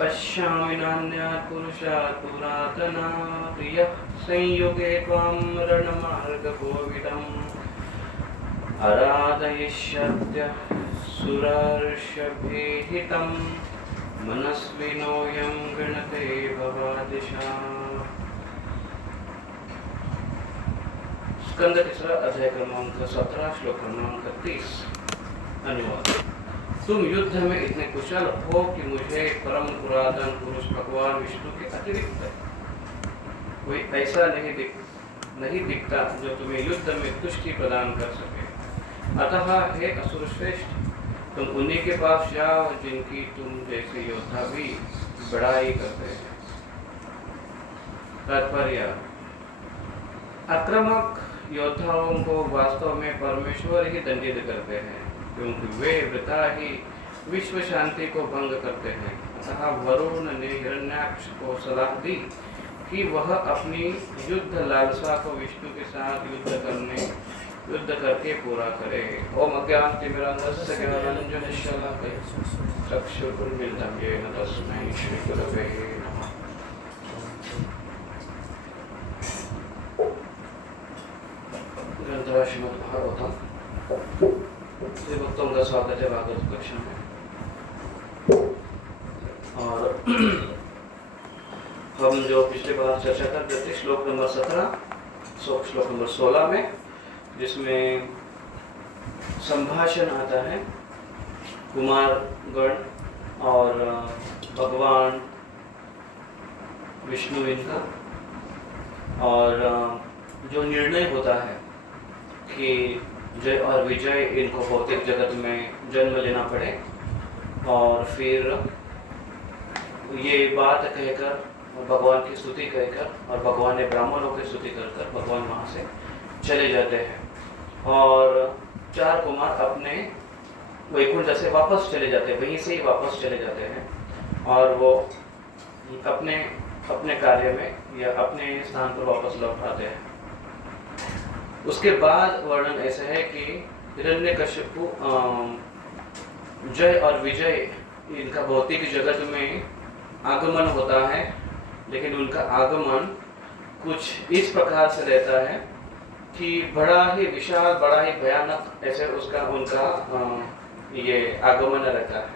पश्यामि नान्यात् पुरुषात् पुरातनात् यः संयुगे त्वां रणमार्गकोविदम् आराधयिष्यत्यः सुरार्षभीहितं मनस्विनोऽयं गणते भवादिशा। स्कंद तीसरा अध्याय क्रमांक 17 श्लोक क्रमांक 30। अनुवाद। तुम युद्ध में इतने कुशल हो कि मुझे परम पुरातन पुरुष भगवान विष्णु के अतिरिक्त कोई ऐसा नहीं दिखता जो तुम्हें युद्ध में तुष्टि प्रदान कर सके। अतः हे असुर श्रेष्ठ, तुम उन्हीं के पास जाओ जिनकी तुम जैसे योद्धा भी बड़ाई करते हैं। तात्पर्य, आक्रामक योद्धाओं को वास्तव में परमेश्वर ही दंडित करते हैं, क्योंकि वे वृथा ही विश्व शांति को भंग करते हैं। अतः वरुण ने हिरण्याक्ष को सलाह दी कि वह अपनी युद्ध लालसा को विष्णु के साथ युद्ध करके पूरा करे। ओम अज्ञानतिमिरान्धस्य ज्ञानाञ्जनस्य शलाकया चक्षुरुन्मीलितं येन तस्मै श्रीगुरवे नमः। ग्रंथ श्रीमद्भागवतम से भक्तों का स्वागत है भागवत कक्षा में। और हम जो पिछले बार चर्चा कर रहे थे श्लोक नंबर 17 श्लोक नंबर 16 में, जिसमें संभाषण आता है कुमारगण और भगवान विष्णु इनका, और जो निर्णय होता है कि जय और विजय इनको भौतिक जगत में जन्म लेना पड़े, और फिर ये बात कहकर भगवान की स्तुति कहकर, और भगवान ने ब्राह्मणों की स्तुति कर भगवान वहाँ से चले जाते हैं, और 4 कुमार अपने वैकुंठ से वापस चले जाते हैं, वहीं से ही वापस चले जाते हैं, और वो अपने कार्य में या अपने स्थान पर वापस लौट आते हैं। उसके बाद वर्णन ऐसा है कि हिरण्यकश्यपु जय और विजय इनका भौतिक जगत में आगमन होता है, लेकिन उनका आगमन कुछ इस प्रकार से रहता है कि बड़ा ही विशाल, बड़ा ही भयानक ऐसे उनका ये आगमन रहता है।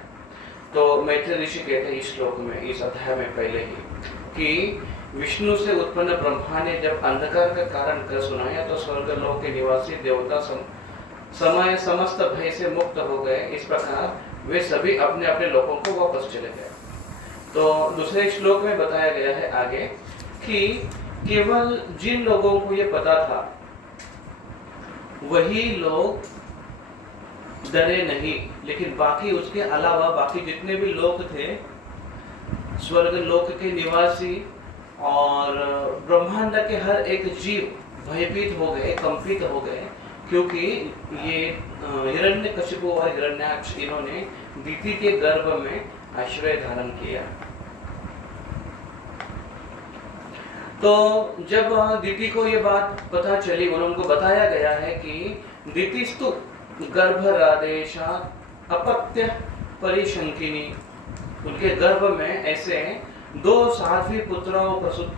तो मैत्रेय ऋषि कहते हैं इस श्लोक में, इस अध्याय में पहले ही, कि विष्णु से उत्पन्न ब्रह्मा ने जब अंधकार का कारण कर सुनाया तो स्वर्ग लोक के निवासी देवता समय समस्त भय से मुक्त हो गए। इस प्रकार वे सभी अपने अपने लोकों को वापस चले गए। तो दूसरे श्लोक में बताया गया है आगे कि केवल जिन लोगों को ये पता था वही लोग डरे नहीं, लेकिन बाकी उसके अलावा बाकी जितने भी लोग थे, स्वर्ग लोक के निवासी और ब्रह्मांड के हर एक जीव भयभीत हो गए, कंपित हो गए, क्योंकि ये हिरण्यकशिपु और हिरण्याक्ष इन्होंने दिति के गर्भ में आश्रय धारण किया। तो जब दिति को ये बात पता चली, उनको बताया गया है कि दितिस्तु गर्भरादेशा अपत्य परिशंकिनी, उनके गर्भ में ऐसे 2 साध्वी पुत्रों प्रसूत,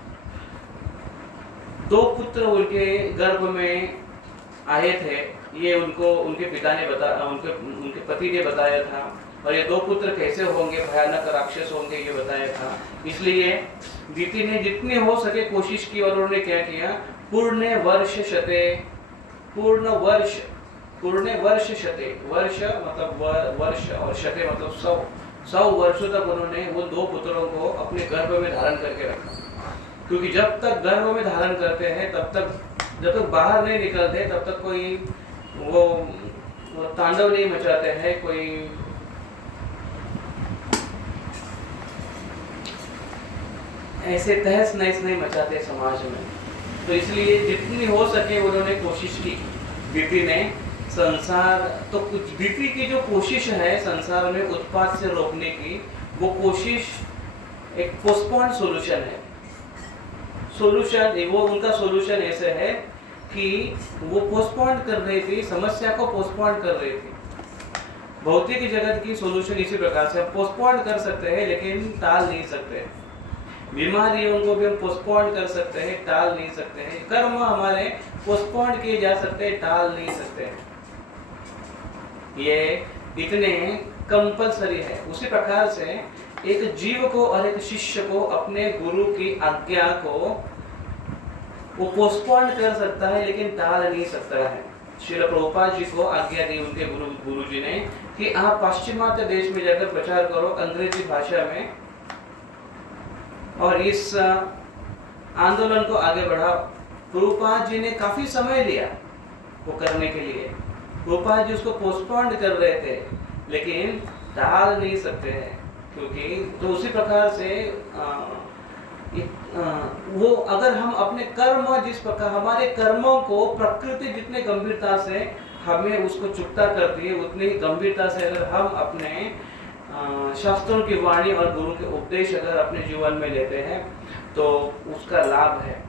2 पुत्र उनके गर्भ में आए थे। ये उनको उनके पिता ने उनके पति ने बताया था, और ये 2 पुत्र कैसे होंगे, भयानक राक्षस होंगे, ये बताया था। इसलिए दिति ने जितनी हो सके कोशिश की, और उन्होंने क्या किया, पूर्ण वर्ष शते, वर्ष मतलब वर्ष और शते मतलब 100 वर्षों तक उन्होंने वो 2 पुत्रों को अपने गर्भ में धारण करके रखा। क्योंकि जब तक गर्भ में धारण करते हैं तब तक, जब तक बाहर नहीं निकलते तब तक कोई वो तांडव नहीं मचाते हैं, कोई ऐसे तहस नहस नहीं मचाते समाज में। तो इसलिए जितनी हो सके उन्होंने कोशिश की दिति ने। संसार तो कुछ दिति की जो कोशिश है संसार में उत्पाद से रोकने की, वो कोशिश एक पोस्टपोन्ड सॉल्यूशन है। वो उनका सॉल्यूशन ऐसे है कि वो पोस्टपोन कर रही थी, समस्या को पोस्टपोन कर रही थी। भौतिक जगत की सोल्यूशन इसी प्रकार से हम पोस्टपोन कर सकते हैं लेकिन टाल नहीं सकते। बीमारियों को भी हम पोस्टपोन कर सकते हैं, टाल नहीं सकते हैं। कर्म हमारे पोस्टपोन किए जा सकते हैं, टाल नहीं सकते हैं। ये इतने कंपलसरी है। उसी प्रकार से एक जीव को और एक शिष्य को अपने गुरु की आज्ञा को वो पोस्टपोन कर सकता है लेकिन टाल नहीं सकता है। श्रील प्रभुपाद जी को आज्ञा दी उनके गुरु जी ने कि आप पाश्चिमात्य देश में जाकर प्रचार करो अंग्रेजी भाषा में और इस आंदोलन को आगे बढ़ाओ। प्रभुपाद जी ने काफी समय लिया वो करने के लिए। प्रभुपाद जी उसको पोस्टपोन कर रहे थे लेकिन टाल नहीं सकते हैं, क्योंकि तो उसी प्रकार से वो अगर हम अपने कर्म जिस प्रकार हमारे कर्मों को प्रकृति जितने गंभीरता से हमें उसको चुकता करती है उतनी ही गंभीरता से अगर हम अपने शास्त्रों की वाणी और गुरु के उपदेश अगर अपने जीवन में लेते हैं तो उसका लाभ है।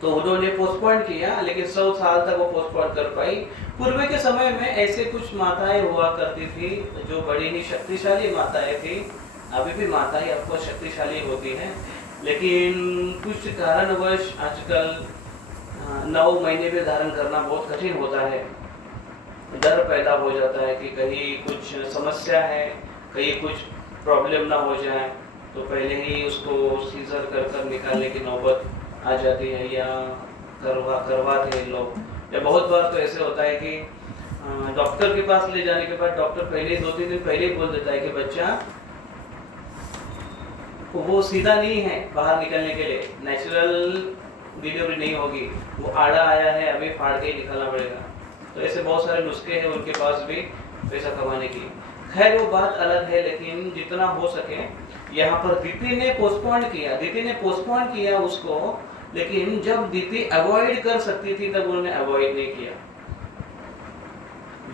तो उन्होंने पोस्टपोन किया लेकिन 100 साल तक वो पोस्टपोन कर पाई। पूर्व के समय में ऐसे कुछ माताएं हुआ करती थी जो बड़ी ही शक्तिशाली माताएं थी। अभी भी माताएं आपको शक्तिशाली होती हैं, लेकिन कुछ कारणवश आजकल 9 महीने भी धारण करना बहुत कठिन होता है। डर पैदा हो जाता है कि कहीं कुछ समस्या है, कहीं कुछ प्रॉब्लम ना हो जाए, तो पहले ही उसको सीजर कर निकालने की नौबत आ जाती है या करवाते हैं लोग। या बहुत बार तो ऐसे होता है कि डॉक्टर के पास ले जाने के बाद डॉक्टर पहले 2-3 दिन पहले ही बोल देता है कि बच्चा वो सीधा नहीं है बाहर निकलने के लिए, नेचुरल डिलीवरी नहीं होगी, वो आड़ा आया है, अभी फाड़ के ही निकालना पड़ेगा। तो ऐसे बहुत सारे नुस्खे हैं उनके पास भी पैसा कमाने की। खैर वो बात अलग है, लेकिन जितना हो सके यहाँ पर दीति ने पोस्टपोन किया उसको, लेकिन जब दीति अवॉइड कर सकती थी तब उन्होंने अवॉइड नहीं किया।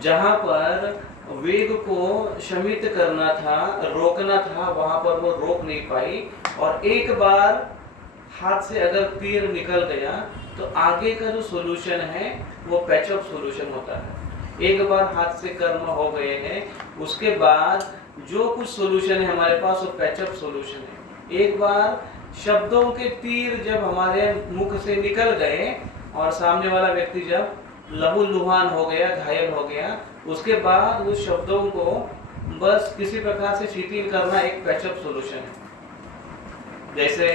जहाँ पर वेग को शमित करना था, रोकना था, वहां पर वो रोक नहीं पाई। और एक बार हाथ से अगर तीर निकल गया तो आगे का जो सॉल्यूशन है वो पैचअप सॉल्यूशन होता है। एक बार हाथ से कर्म हो गए हैं, उसके बाद जो कुछ सॉल्यूशन है हमारे पास वो पैचअप सॉल्यूशन है। एक बार शब्दों के तीर जब हमारे मुख से निकल गए और सामने वाला व्यक्ति जब लहूलुहान हो गया, घायल हो गया, उसके बाद उस शब्दों को बस किसी प्रकार से शिथिल करना एक पैचअप सॉल्यूशन है। जैसे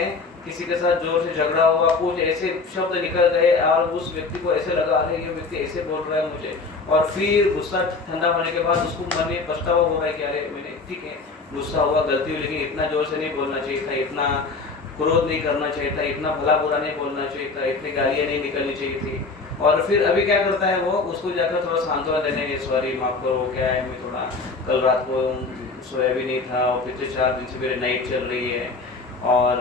किसी के साथ जोर से झगड़ा हुआ, कुछ ऐसे शब्द निकल गए और उस व्यक्ति को ऐसे लगा अरे ये व्यक्ति ऐसे बोल रहा है मुझे, और फिर गुस्सा ठंडा होने के बाद उसको मन में पछतावा हो रहा है कि अरे मैंने ठीक है गुस्सा हुआ, गलती हुई, लेकिन इतना जोर से नहीं बोलना चाहिए था, इतना क्रोध नहीं करना चाहिए था, इतना भला बुरा नहीं बोलना चाहिए था, इतनी गालियाँ नहीं निकलनी चाहिए थी। और फिर अभी क्या करता है वो, उसको जाकर थोड़ा सांत्वना देने, सॉरी माफ करो, क्या है मैं थोड़ा कल रात को सोया भी नहीं था और पिछले 4 दिन से मेरी नाइट चल रही है और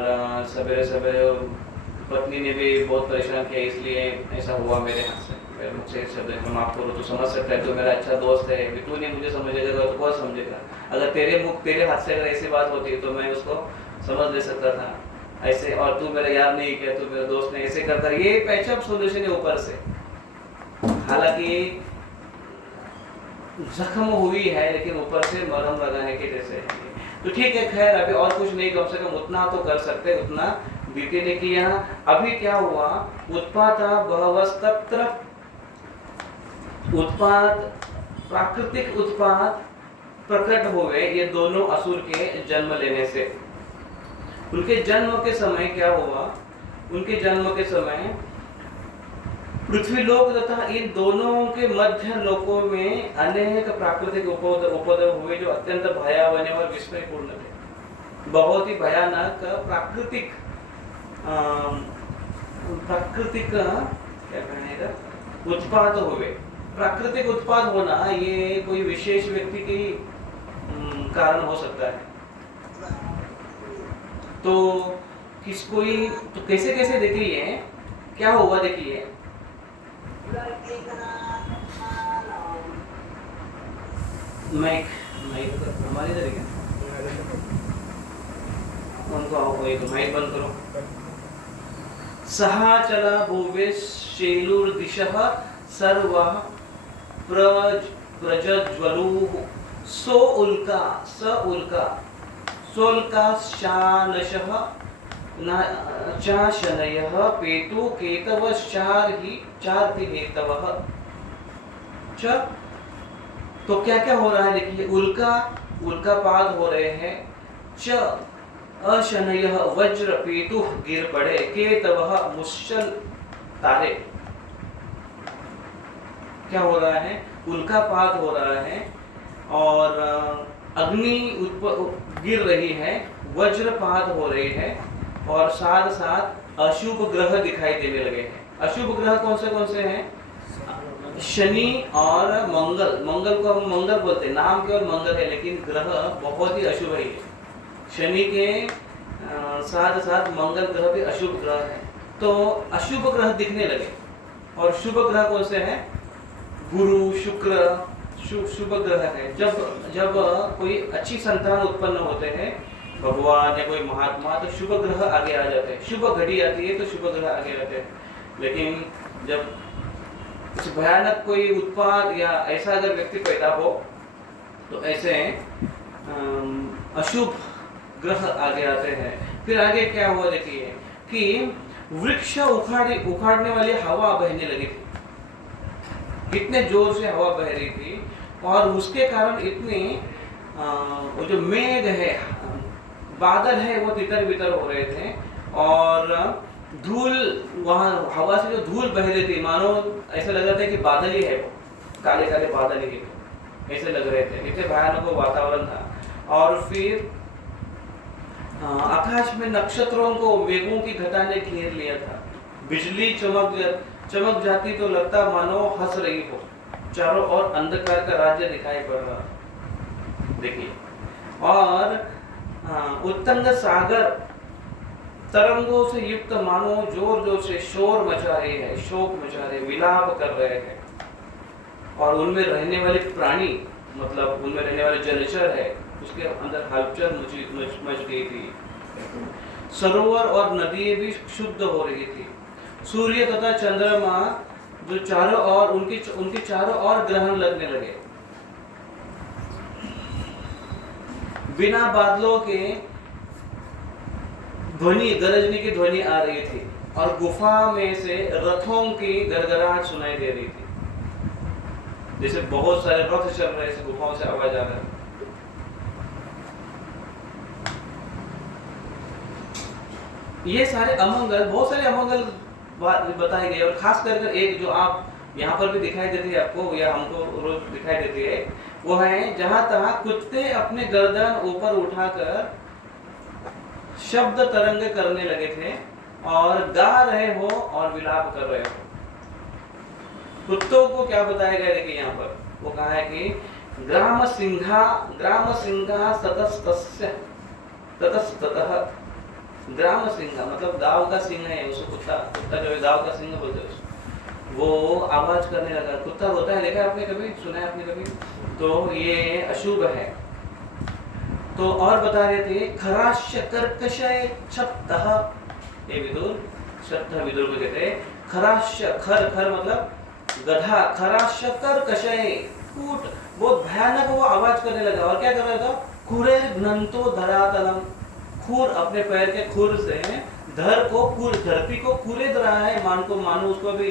सवेरे सवेरे पत्नी ने भी बहुत परेशान किया, इसलिए ऐसा हुआ मेरे हाथ से, मेरे मुझसे शब्द माफ करो। तो समझ सकता है, तो मेरा अच्छा दोस्त है, तू नहीं मुझे समझेगा तो कौन समझेगा। अगर तेरे हाथ से अगर ऐसी बात होती तो मैं उसको समझ ले सकता था ऐसे, और तू मेरा यार नहीं किया, तू मेरे दोस्त ने ऐसे करता, ये पैचअप सॉल्यूशन है ऊपर से। हालांकि जख्म हुई है लेकिन ऊपर से मरहम लगाने के जैसे है। तो ठीक है, खैर अभी और कुछ नहीं, कम से कम उतना तो कर सकते, उतना दीति ने किया। अभी क्या हुआ, उत्पाता बहवस्तत्र, उत्पाद प्राकृतिक उत्पाद प्रकट हुए ये दोनों असुर के जन्म लेने से। उनके जन्म के समय क्या हुआ, उनके जन्म के समय पृथ्वी लोक तथा इन दोनों के मध्य लोकों में अनेक प्राकृतिक उपद्रव हुए जो अत्यंत भयावह और विस्मयपूर्ण थे। बहुत ही भयानक प्राकृतिक क्या कहेगा उत्पाद हुए। प्राकृतिक उत्पाद होना ये कोई विशेष व्यक्ति के कारण हो सकता है। तो कैसे कैसे देखिए क्या हुआ, देखिए माइक हमारी इधर क्या उनको आओ, माइक बंद करो। सहा चला भुवे शैलुर्दिशः सर्वः प्रज्वलुः सो उल्का, स उल्का, सोल्का शानशः चा शनयः पेतु केतव चार हेतवः च। तो क्या क्या हो रहा है देखिए, उल्का उल्कापात हो रहे हैं, च अशनयः वज्र पेतु गिर पड़े, केतवः मुश्चल तारे। क्या हो रहा है, उल्कापात हो रहा है और अग्नि गिर रही है, वज्रपात हो रही है और साथ साथ अशुभ ग्रह दिखाई देने लगे हैं। अशुभ ग्रह कौन से हैं? शनि और मंगल। मंगल को हम मंगल बोलते हैं, नाम केवल मंगल है लेकिन ग्रह बहुत ही अशुभ है। शनि के साथ साथ मंगल ग्रह भी अशुभ ग्रह है। तो अशुभ ग्रह दिखने लगे और शुभ ग्रह कौन से हैं? गुरु शुक्र शुभ ग्रह है। जब कोई अच्छी संतान उत्पन्न होते हैं, भगवान या कोई महात्मा, तो शुभ ग्रह आगे आ जाते हैं। शुभ घड़ी आती है तो शुभ ग्रह आगे आते हैं। लेकिन जब कुछ भयानक कोई उत्पाद या ऐसा अगर व्यक्ति पैदा हो तो ऐसे अशुभ ग्रह आगे आते हैं। फिर आगे क्या हुआ देखिए कि वृक्ष उखाड़ने वाली हवा बहने लगी थी। कितने जोर से हवा बह रही थी और उसके कारण इतने वो जो मेघ है, बादल है, वो तितर बितर हो रहे थे और धूल, वहां हवा से जो धूल बह रही थी, मानो ऐसा लग रहा था कि बादल ही है, वो काले काले बादल ही ऐसे लग रहे थे। इतने भयानक वातावरण था। और फिर आकाश में नक्षत्रों को मेघों की घटा ने घेर लिया था। बिजली चमक जाती तो लगता मानो हंस रही हो। चारों ओर अंधकार का राज्य दिखाई पड़ रहा। देखिए, और उत्तंग सागर तरंगों से युक्त मानो जोर जोर से शोर मचा रहे हैं, शोक मचा रहे, विलाप कर रहे हैं। और उनमें रहने वाले प्राणी, मतलब उनमें रहने वाले जलचर है, उसके अंदर हलचल मच गई थी। सरोवर और नदियां भी शुद्ध हो रही थी। सूर्य तथा चंद्रमा जो चारों ओर उनके चारों ओर ग्रहण लगने लगे। बिना बादलों के ध्वनि, गरजने की ध्वनि आ रही थी और गुफा में से रथों की गड़गड़ाहट सुनाई दे रही थी। जैसे बहुत सारे रथ चल रहे हैं, गुफाओं से आवाज आ रहा है। ये सारे अमंगल, बहुत सारे अमंगल बताए गए और खास कर एक जो आप यहाँ पर भी दिखाई देती है आपको, या हमको रोज दिखाई देती है, वो है जहां तहां कुत्ते अपने गर्दन ऊपर उठाकर शब्द तरंग करने लगे थे और गा रहे हो और विलाप कर रहे हो। कुत्तों को क्या बताया गया देखिए यहाँ पर, वो कहा है कि ग्राम सिंहा ततस्ततः। ग्राम सिंह मतलब गांव का सिंह है, उसको कुत्ता जो है गांव का सिंह बोलते हैं उसको। वो आवाज करने लगा। कुत्ता होता है, देखा आपने कभी, सुना है आपने कभी? तो ये अशुभ है। तो और बता रहे थे खराश्य कर्कशय छप्तः, ये विदुर विदुर को कहते हैं खराश्य। खर मतलब गधा, खराश्य कर्कशय कूट, बहुत भयानक वो आवाज करने लगा। और क्या कर रहा था? खुरे घ्नन्तो धरातलम, खुर अपने पैर के खुर से धरती को खुरेद रहा है, मानो उसको भी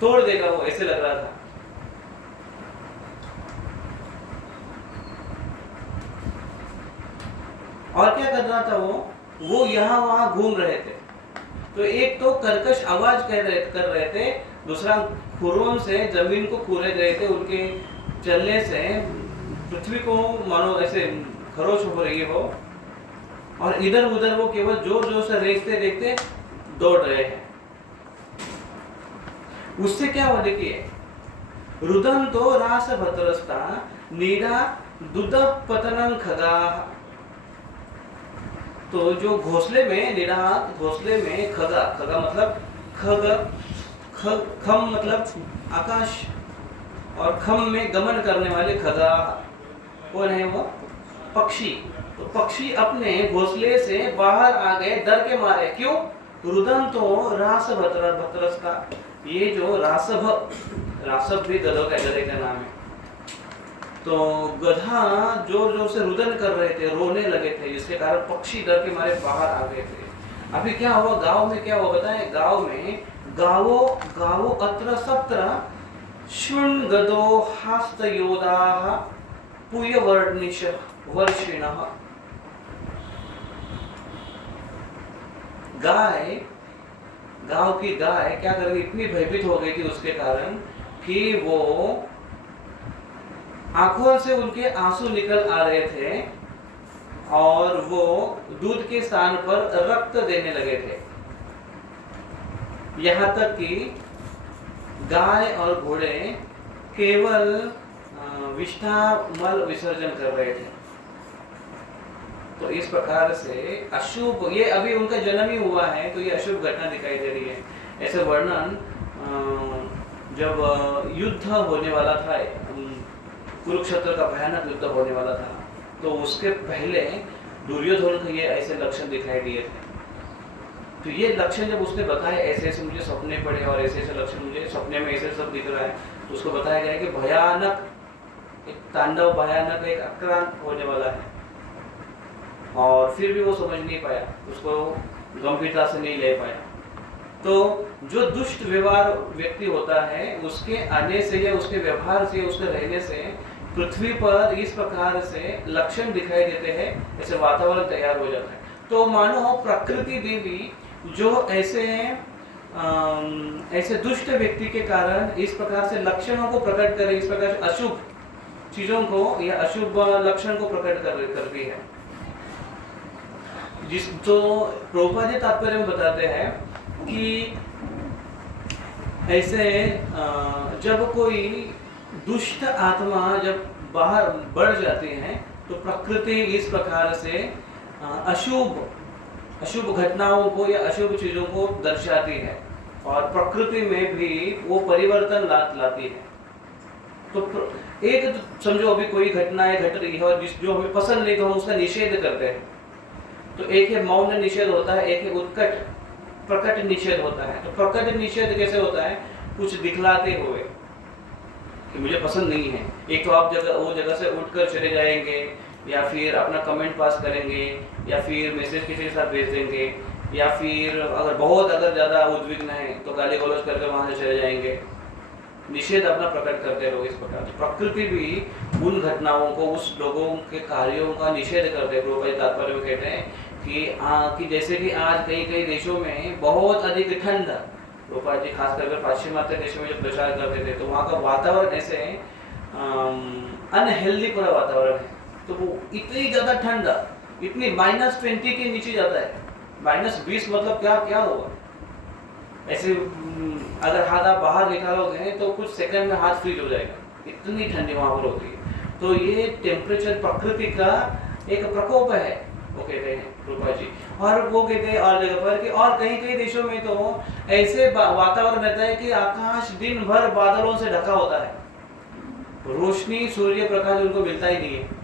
तोड़ देगा, वो ऐसे लग रहा था। और क्या कर रहा था वो यहाँ वहां घूम रहे थे। तो एक तो कर्कश आवाज कर रहे थे, दूसरा खुरों से जमीन को खुरेद रहे थे। उनके चलने से पृथ्वी को मानो ऐसे खरोच हो रही हो और इधर उधर वो केवल जोर जोर से देखते दौड़ रहे हैं। उससे क्या हुआ देखिए, रुदन तो रास भद्रस्ता नीरा दुद पतनम खगा। तो जो घोंसले में खगा मतलब खम मतलब आकाश, और खम में गमन करने वाले खगा कौन है? वो पक्षी। तो पक्षी अपने घोंसले से बाहर आ गए डर के मारे। क्यों? रुदन तो रास भद्रस्ता, ये जो रासभ भी गधे का नाम है। तो गधा जोर जोर से रुदन कर रहे थे, रोने लगे थे, जिसके कारण पक्षी डर के मारे बाहर आ गए थे। अभी क्या हुआ गांव में, क्या हुआ बताएं? गांव में गावो गावो अत्र सत्र शुन गदो हस्तयोदाः पुयवर्णिश वर्षिणः। गाय, गांव की गाय क्या कर रही, इतनी भयभीत हो गई थी उसके कारण कि वो आंखों से उनके आंसू निकल आ रहे थे और वो दूध के स्थान पर रक्त देने लगे थे। यहाँ तक कि गाय और घोड़े केवल विष्ठा मल विसर्जन कर रहे थे। तो इस प्रकार से अशुभ, ये अभी उनका जन्म ही हुआ है तो ये अशुभ घटना दिखाई दे रही है। ऐसे वर्णन जब युद्ध होने वाला था, कुरुक्षेत्र का भयानक युद्ध होने वाला था, तो उसके पहले दुर्योधन को ये ऐसे लक्षण दिखाई दिए थे। तो ये लक्षण जब उसने बताया, ऐसे ऐसे मुझे सपने पड़े और ऐसे ऐसे लक्षण मुझे सपने में ऐसे सब दिख रहा है, तो उसको बताया गया कि भयानक एक तांडव, भयानक एक आक्रांत होने वाला है। और फिर भी वो समझ नहीं पाया, उसको गंभीरता से नहीं ले पाया। तो जो दुष्ट व्यवहार व्यक्ति होता है, उसके आने से या उसके व्यवहार से, उसके रहने से पृथ्वी पर इस प्रकार से लक्षण दिखाई देते हैं, ऐसे वातावरण तैयार हो जाता है। तो मानो प्रकृति देवी जो ऐसे दुष्ट व्यक्ति के कारण इस प्रकार से लक्षणों को प्रकट करे, इस प्रकार से अशुभ चीजों को या अशुभ लक्षण को प्रकट करती है। जिस तो प्रभुपाद जी तात्पर्य में बताते हैं कि ऐसे जब कोई दुष्ट आत्मा जब बाहर बढ़ जाती है तो प्रकृति इस प्रकार से अशुभ घटनाओं को या अशुभ चीजों को दर्शाती है और प्रकृति में भी वो परिवर्तन लाती है। तो एक समझो अभी कोई घटनाएं घट रही है और जो हमें पसंद नहीं तो हम उसका निषेध करते हैं। तो एक है मौन निषेध होता है, एक है उत्कट प्रकट निषेध होता है। तो प्रकट निषेध कैसे होता है? कुछ दिखलाते हुए कि मुझे पसंद नहीं है। एक तो आप वो जगह से उठकर चले जाएंगे या फिर अपना कमेंट पास करेंगे या फिर मैसेज किसी के साथ भेज देंगे या फिर अगर ज़्यादा उद्विग्न है तो गाली गलौज करके वहाँ से चले जाएंगे। निषेध अपना प्रकट करते रहो इस प्रकार। तो प्रकृति भी उन घटनाओं को, उस लोगों के कार्यों का निषेध करते हैं। प्रभुपाद तात्पर्य में कहते हैं कि जैसे कि आज कई देशों में बहुत अधिक ठंड, प्रभुपाद जी खास करके पाश्चिमात्य देशों में जब प्रचार करते थे तो वहाँ का वातावरण ऐसे अनहेल्दी पूरा वातावरण है। तो वो इतनी ज़्यादा ठंड, इतनी -20 के नीचे जाता है। -20 मतलब क्या होगा? ऐसे अगर हाथ आप बाहर निकालोगे तो कुछ सेकंड में हाथ फ्रीज हो जाएगा, इतनी ठंडी वहाँ पर होती है। तो ये टेम्परेचर प्रकृति का एक प्रकोप है, वो कहते हैं रूपा जी। और वो कहते हैं और जगह पर कि और कई देशों में तो ऐसे वातावरण रहता है कि आकाश दिन भर बादलों से ढका होता है, रोशनी सूर्य प्रकाश उनको मिलता ही नहीं है।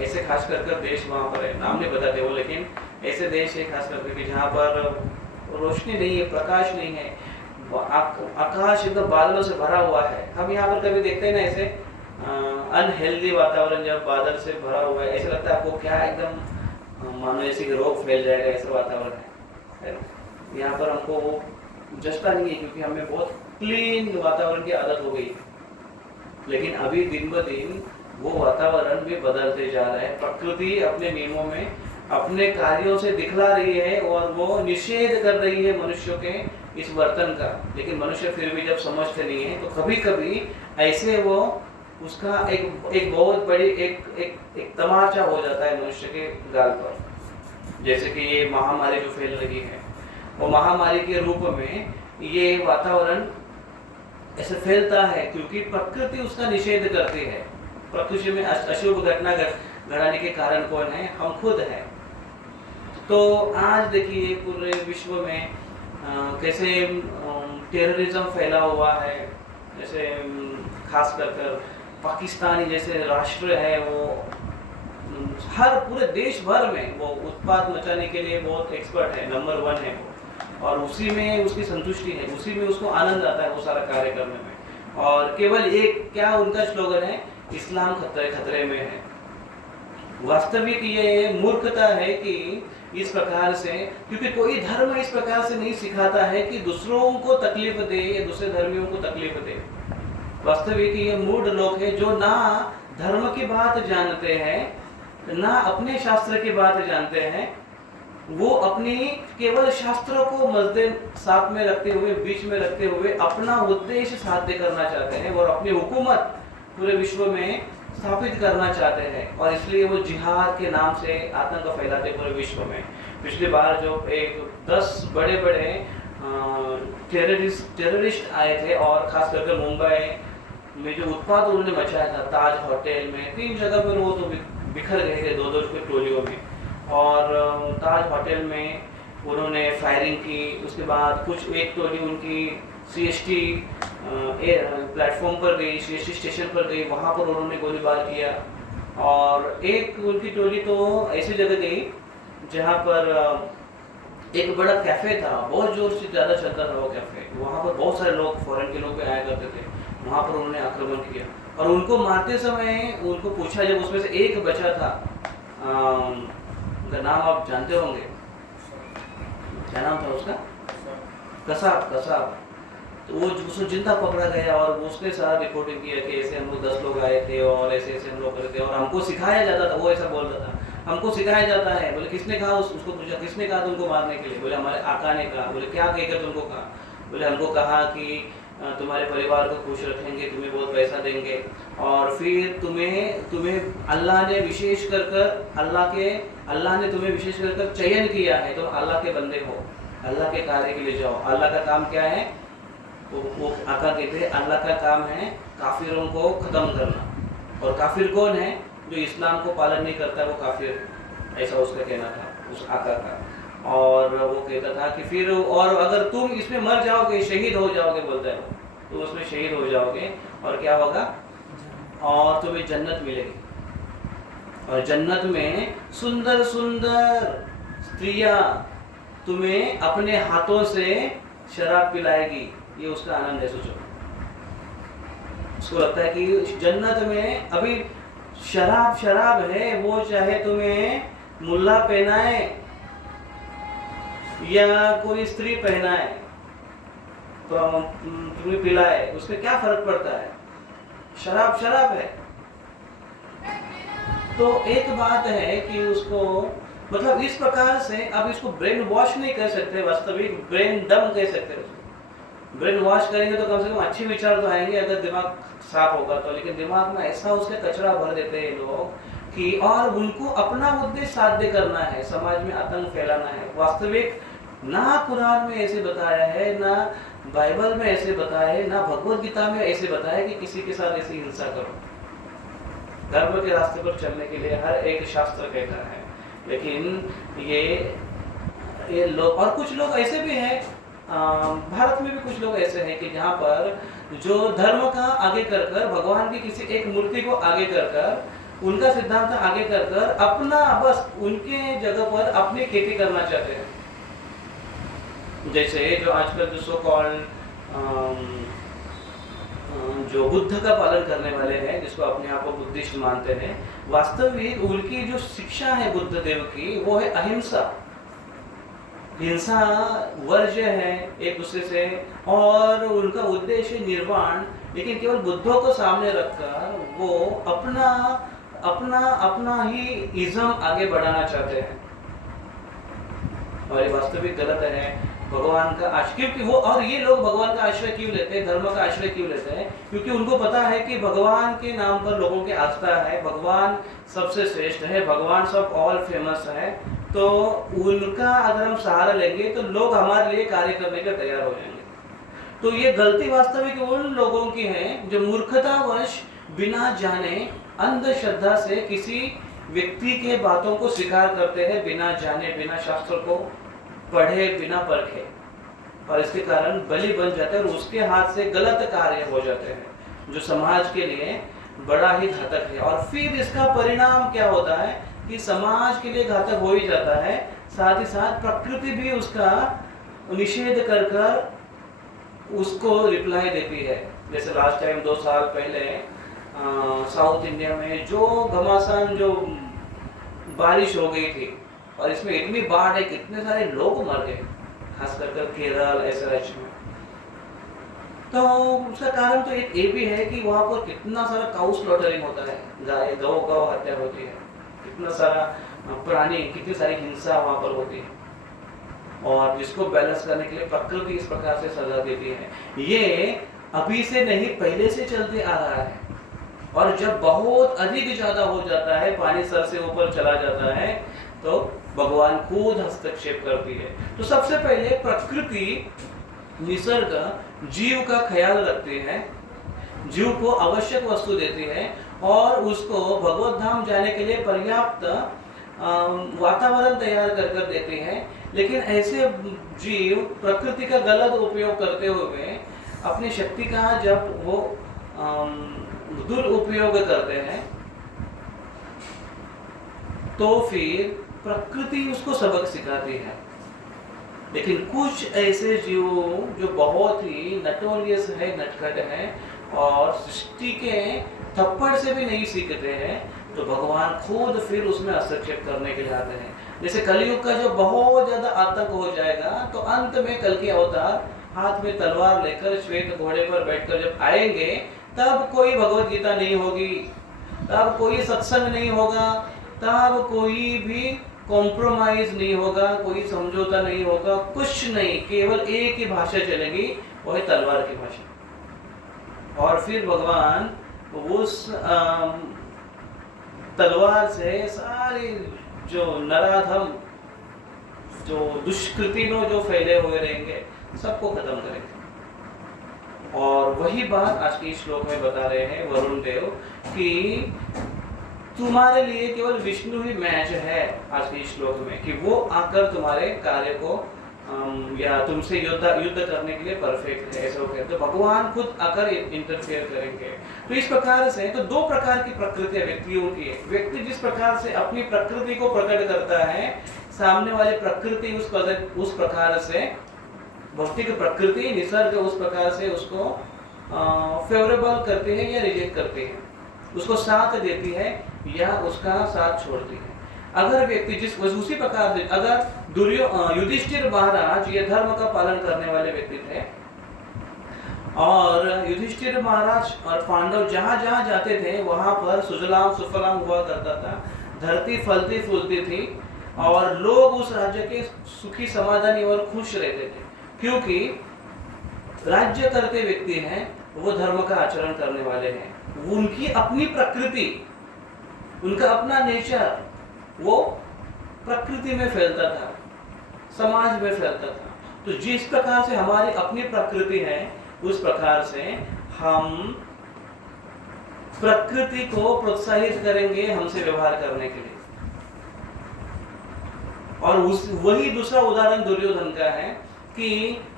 ऐसे खास कर देश वहाँ पर है, नाम नहीं बताते वो, लेकिन ऐसे देश है खास करके जहाँ पर रोशनी नहीं है, प्रकाश नहीं है, आकाश एकदम बादलों से भरा हुआ है। हम यहाँ पर कभी देखते हैं ना ऐसे अनहेल्दी वातावरण, जब बादल से भरा हुआ है ऐसा लगता है आपको क्या एकदम मानो जैसे कि रोग फैल जाएगा, ऐसा वातावरण है। यहाँ पर हमको वो जचता नहीं है क्योंकि हमें बहुत क्लीन वातावरण की आदत हो गई है। लेकिन अभी दिन ब दिन वो वातावरण भी बदलते जा रहा है। प्रकृति अपने नियमों में अपने कार्यों से दिखला रही है और वो निषेध कर रही है मनुष्यों के इस वर्तन का। लेकिन मनुष्य फिर भी जब समझते नहीं है तो कभी कभी ऐसे वो उसका एक बहुत बड़ी एक तमाचा हो जाता है मनुष्य के गाल पर। जैसे कि ये महामारी जो फैल रही है, वो महामारी के रूप में ये वातावरण ऐसे फैलता है क्योंकि प्रकृति उसका निषेध करती है। प्रकृति में अशुभ घटना घटाने के कारण कौन है? हम खुद हैं। तो आज देखिए पूरे विश्व में कैसे टेररिज्म फैला हुआ है। जैसे खास कर पाकिस्तानी जैसे राष्ट्र है, वो हर पूरे देश भर में वो उत्पात मचाने के लिए बहुत एक्सपर्ट है, नंबर 1 है वो, और उसी में उसकी संतुष्टि है, उसी में उसको आनंद आता है वो सारा कार्य करने में। और केवल एक क्या उनका स्लोगन है इस्लाम खतरे में है। वास्तविक ये मूर्खता है कि इस प्रकार से, क्योंकि कोई धर्म इस प्रकार से नहीं सिखाता है कि दूसरों को तकलीफ दे या दूसरे धर्मियों को तकलीफ दे। वास्तविक ये मूढ़ लोग हैं जो ना धर्म की बात जानते हैं ना अपने शास्त्र की बात जानते हैं। वो अपनी केवल शास्त्रों को मद्दे साथ में रखते हुए, बीच में रखते हुए अपना उद्देश्य साध्य करना चाहते हैं और अपनी हुकूमत पूरे विश्व में स्थापित करना चाहते हैं, और इसलिए वो जिहाद के नाम से आतंक फैलाते पूरे विश्व में। पिछली बार जो एक 10 बड़े बड़े टेररिस्ट आए थे, और खास करके मुंबई में जो उत्पाद उन्होंने मचाया था ताज होटल में, 3 जगह पर वो तो बिखर गए थे 2-2 टोलियों में। और ताज होटल में उन्होंने फायरिंग की, उसके बाद कुछ एक टोली उनकी CST प्लेटफॉर्म पर गई, CST स्टेशन पर गई, वहाँ पर उन्होंने गोलीबार किया। और एक उनकी टोली तो ऐसी जगह गई जहाँ पर एक बड़ा कैफ़े था, बहुत जोर से ज़्यादा चलता था वो कैफ़े, वहाँ पर बहुत सारे लोग, फॉरेन के लोग भी आया करते थे, वहाँ पर उन्होंने आक्रमण किया। और उनको मारते समय उनको पूछा, जब उसमें से एक बचा था, उनका नाम आप जानते होंगे, क्या नाम था उसका? कसाब। तो वो उसको जिंदा पकड़ा गया, और उसने सारा रिपोर्टिंग किया कि ऐसे हम लोग 10 लोग आए थे और ऐसे हम लोग करते थे, और हमको सिखाया जाता था, वो ऐसा बोल रहा था, हमको सिखाया जाता है। बोले किसने कहा? उसको पूछा किसने कहा तुमको मारने के लिए? बोले हमारे आका ने कहा। बोले क्या कहकर तुमको कहा? बोले हमको कहा कि तुम्हारे परिवार को खुश रखेंगे, तुम्हें बहुत पैसा देंगे, और फिर तुम्हें अल्लाह ने विशेष कर अल्लाह ने तुम्हें विशेष कर चयन किया है, तो अल्लाह के बंदे हो, अल्लाह के कार्य के लिए जाओ। अल्लाह का काम क्या है? वो आका कहते हैं अल्लाह का काम है काफिरों को ख़त्म करना। और काफिर कौन है? जो इस्लाम को पालन नहीं करता वो काफिर, ऐसा उसका कहना था उस आका का। और वो कहता था कि फिर और अगर तुम इसमें मर जाओगे, शहीद हो जाओगे, बोलता है वो, तुम उसमें शहीद हो जाओगे और क्या होगा? और तुम्हें जन्नत मिलेगी, और जन्नत में सुंदर सुंदर स्त्रियां तुम्हें अपने हाथों से शराब पिलाएगी। ये उसका आनंद है। सोचो, उसको लगता है कि जन्नत में अभी शराब है, वो चाहे तुम्हें मुल्ला पहनाए या कोई स्त्री पहनाए, तो तुम्हें पिलाए, उसमें क्या फर्क पड़ता है? शराब है। तो एक बात है कि उसको, मतलब इस प्रकार से, अब इसको ब्रेन वॉश नहीं कर सकते, वास्तविक ब्रेन डम कह सकते हैं। ब्रेन वॉश करेंगे तो कम से कम अच्छे विचार तो आएंगे, अगर दिमाग साफ होगा तो। लेकिन दिमाग में ऐसा उसके कचरा भर देते हैं लोग कि, और उनको अपना उद्देश्य साध्य करना है, समाज में आतंक फैलाना है। वास्तविक ना कुरान में ऐसे बताया है, ना बाइबल में ऐसे बताया है, ना भगवत गीता में ऐसे बताया है कि किसी के साथ ऐसी हिंसा करो। धर्म के रास्ते पर चलने के लिए हर एक शास्त्र कहता है। लेकिन ये लोग, और कुछ लोग ऐसे भी हैं, भारत में भी कुछ लोग ऐसे हैं कि जहाँ पर जो धर्म का आगे कर भगवान की किसी एक मूर्ति को आगे कर उनका सिद्धांत आगे कर अपना, बस उनके जगह पर अपनी खेती करना चाहते हैं। जैसे जो आजकल जो सो कॉल्ड जो बुद्ध का पालन करने वाले हैं, जिसको अपने आप को बुद्धिस्ट मानते हैं, वास्तविक उनकी जो शिक्षा है बुद्ध देव की, वो है अहिंसा। हिंसा वर्ज्य है एक दूसरे से, और उनका उद्देश्य निर्वाण। लेकिन केवल बुद्धों को सामने रखकर वो अपना ही इज्म आगे बढ़ाना चाहते हैं, और ये वास्तविक गलत है। भगवान का आश्रय, क्योंकि वो, और ये लोग भगवान का आश्रय क्यों लेते हैं, धर्म का आश्रय क्यों लेते हैं? क्योंकि उनको पता है कि भगवान के नाम पर लोगों की आस्था है, भगवान सबसे श्रेष्ठ है, भगवान सब ऑल फेमस है। तो उनका अगर हम सहारा लेंगे तो लोग हमारे लिए कार्य करने के तैयार हो जाएंगे। तो ये गलती वास्तविक उन लोगों की है जो मूर्खतावश बिना जाने अंधश्रद्धा से किसी व्यक्ति के बातों को स्वीकार करते हैं, बिना जाने, बिना शास्त्र को पढ़े, बिना परखे, और इसके कारण बलि बन जाते हैं और उसके हाथ से गलत कार्य हो जाते हैं, जो समाज के लिए बड़ा ही घातक है। और फिर इसका परिणाम क्या होता है कि समाज के लिए घातक हो ही जाता है, साथ ही साथ प्रकृति भी उसका निषेध कर उसको रिप्लाई देती है। जैसे लास्ट टाइम 2 साल पहले साउथ इंडिया में जो घमासान जो बारिश हो गई थी, और इसमें इतनी बाढ़ है, कितने सारे लोग मर गए, खास कर केरल ऐसे राज्य में। तो उसका कारण तो एक ये भी है कि वहाँ पर कितना सारा काउ स्लॉटरिंग होता है, गाय गौ हत्या होती है, कितना सारा प्राणी, कितनी सारी हिंसा वहाँ पर होती है, और जिसको बैलेंस करने के लिए प्रकृति इस प्रकार से सजा देती है। ये अभी से नहीं, पहले से चलते आ रहा है, और जब बहुत अधिक ज्यादा हो जाता है, पानी सर से ऊपर चला जाता है, तो भगवान खुद हस्तक्षेप करती है। तो सबसे पहले प्रकृति, निसर्ग जीव का ख्याल रखते हैं, जीव को आवश्यक वस्तु देती है, और उसको भगवत धाम जाने के लिए पर्याप्त वातावरण तैयार कर देते हैं। लेकिन ऐसे जीव प्रकृति का गलत उपयोग करते हुए अपनी शक्ति का जब वो दुरुपयोग करते हैं, तो फिर प्रकृति उसको सबक सिखाती है। लेकिन कुछ ऐसे जीव जो बहुत ही नटोरियस है, नटखट है, और सृष्टि के थप्पड़ से भी नहीं सीखते हैं, तो भगवान खुद फिर उसमें हस्तक्षेप करने के लिए आते हैं। जैसे कलयुग का जो बहुत ज्यादा आतंक हो जाएगा, तो अंत में कल के अवतार हाथ में तलवार लेकर श्वेत घोड़े पर बैठकर जब आएंगे, तब कोई भगवत गीता नहीं होगी, तब कोई सत्संग नहीं होगा, तब कोई भी कॉम्प्रोमाइज नहीं होगा, कोई समझौता नहीं होगा, कुछ नहीं, केवल एक ही भाषा चलेगी, वो है तलवार की भाषा। और फिर भगवान उस तलवार से सारी जो नराधम, जो दुष्कृतिनो जो फैले हुए रहेंगे, सबको खत्म करेंगे। और वही बात आज के श्लोक में बता रहे हैं वरुण देव कि तुम्हारे लिए केवल विष्णु ही मैच है आज के श्लोक में, कि वो आकर तुम्हारे कार्य को या तुमसे युद्ध करने के लिए परफेक्ट है, ऐसा कहते। तो भगवान खुद आकर इंटरफेयर करेंगे। तो इस प्रकार से तो दो प्रकार की प्रकृति व्यक्तियों की है। व्यक्ति जिस प्रकार से अपनी प्रकृति को प्रकट करता है, सामने वाली प्रकृति उस प्रकार से, भौतिक प्रकृति निसर्ग उस प्रकार से उसको फेवरेबल करती है या रिजेक्ट करती है, उसको साथ देती है या उसका साथ छोड़ती है। अगर व्यक्ति उसी प्रकार से, अगर युधिष्ठिर महाराज ये धर्म का पालन करने वाले व्यक्ति थे, और युधिष्ठिर महाराज और पांडव जहां जहां जाते थे वहां पर सुजलाम सुफलाम हुआ करता था, धरती फलती फूलती थी, और लोग उस राज्य के सुखी समाधानी और खुश रहते थे, क्योंकि राज्य करते व्यक्ति हैं वो धर्म का आचरण करने वाले हैं। उनकी अपनी प्रकृति, उनका अपना नेचर वो प्रकृति में फैलता था, समाज में फैलता था। तो जिस प्रकार से हमारी अपनी प्रकृति है, उस प्रकार से हम प्रकृति को प्रोत्साहित करेंगे हमसे व्यवहार करने के लिए। और वही दूसरा उदाहरण दुर्योधन का है कि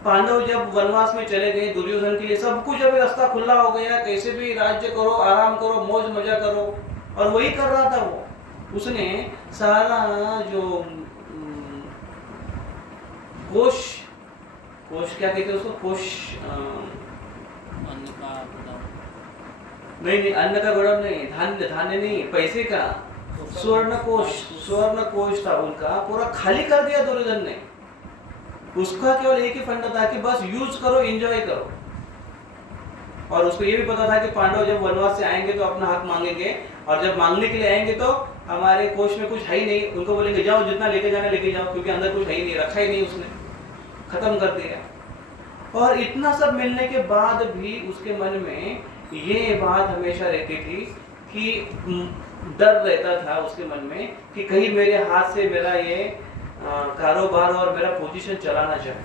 पांडव जब वनवास में चले गए, दुर्योधन के लिए सब कुछ अभी रास्ता खुला हो गया, कैसे भी राज्य करो, आराम करो, मौज मजा करो, और वही कर रहा था वो। उसने सारा जो कोश क्या कहते हैं उसको, कोश नहीं, अन्न का गौरव नहीं, धान्य नहीं, पैसे का स्वर्ण कोश था उनका, पूरा खाली कर दिया दुर्योधन ने। उसका केवल एक ही फंडा था कि बस यूज करो, एंजॉय करो। और उसको ये भी पता था कि पांडव जब वनवास से आएंगे तो अपना हक मांगेंगे, और जब मांगने के लिए आएंगे तो हमारे कोष में कुछ है ही नहीं, उनको बोलेंगे जाओ जितना लेके जाना लेके जाओ, क्योंकि अंदर कुछ है ही नहीं, रखा ही नहीं, उसने खत्म कर दिया। और इतना सब मिलने के बाद भी उसके मन में ये बात हमेशा रहती थी कि डर रहता था उसके मन में कि कहीं मेरे हाथ से मेरा ये कारोबार और मेरा पोजीशन चला ना जाए।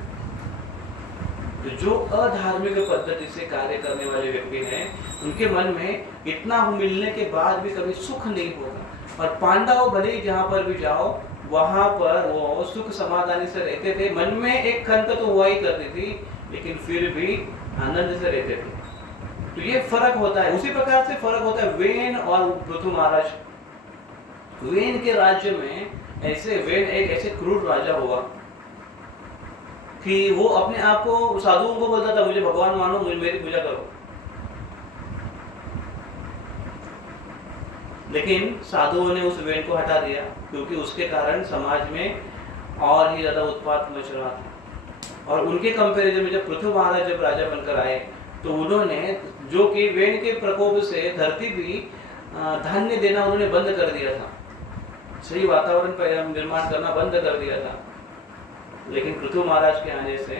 तो जो अधार्मिक पद्धति से कार्य करने वाले व्यक्ति हैं, उनके मन में इतना मिलने के बाद भी कभी सुख नहीं होगा। और पांडव भले ही जहाँ पर भी जाओ वहां पर वो सुख समाधानी से रहते थे, मन में एक खंत तो हुआ ही करती थी, लेकिन फिर भी आनंद से रहते थे। तो ये फर्क होता है। उसी प्रकार से फर्क होता है वेन और पृथु महाराज। वेन के राज्य में वेन एक ऐसे क्रूर राजा हुआ कि वो अपने आप को साधुओं को बोलता था मुझे भगवान मानो, मुझे मेरी पूजा करो। लेकिन साधुओं ने उस वेन को हटा दिया, क्योंकि उसके कारण समाज में और ही ज़्यादा उत्पात मच रहा था। और उनके कंपैरिजन में जब पृथु महाराज जब राजा बनकर आए, तो उन्होंने, जो कि वेन के प्रकोप से धरती भी धान्य देना उन्होंने बंद कर दिया था, सही वातावरण निर्माण करना बंद कर दिया था। लेकिन पृथु महाराज के आने से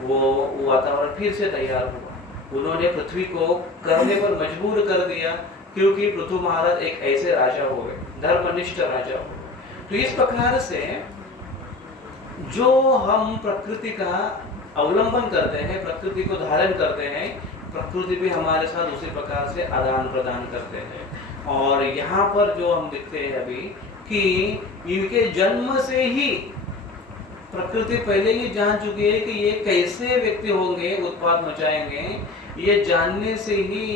वो वातावरण फिर से तैयार हुआ। उन्होंने पृथ्वी को करने पर मजबूर कर दिया, क्योंकि पृथु महाराज एक ऐसे राजा हो गए, धर्मनिष्ठ राजा हो गए। तो इस प्रकार से जो हम प्रकृति का अवलंबन करते हैं, प्रकृति को धारण करते हैं, प्रकृति भी हमारे साथ उसी प्रकार से आदान प्रदान करते हैं। और यहाँ पर जो हम देखते हैं अभी कि इनके जन्म से ही प्रकृति पहले ही जान चुकी है कि ये कैसे व्यक्ति होंगे, उत्पात मचाएंगे। ये जानने से ही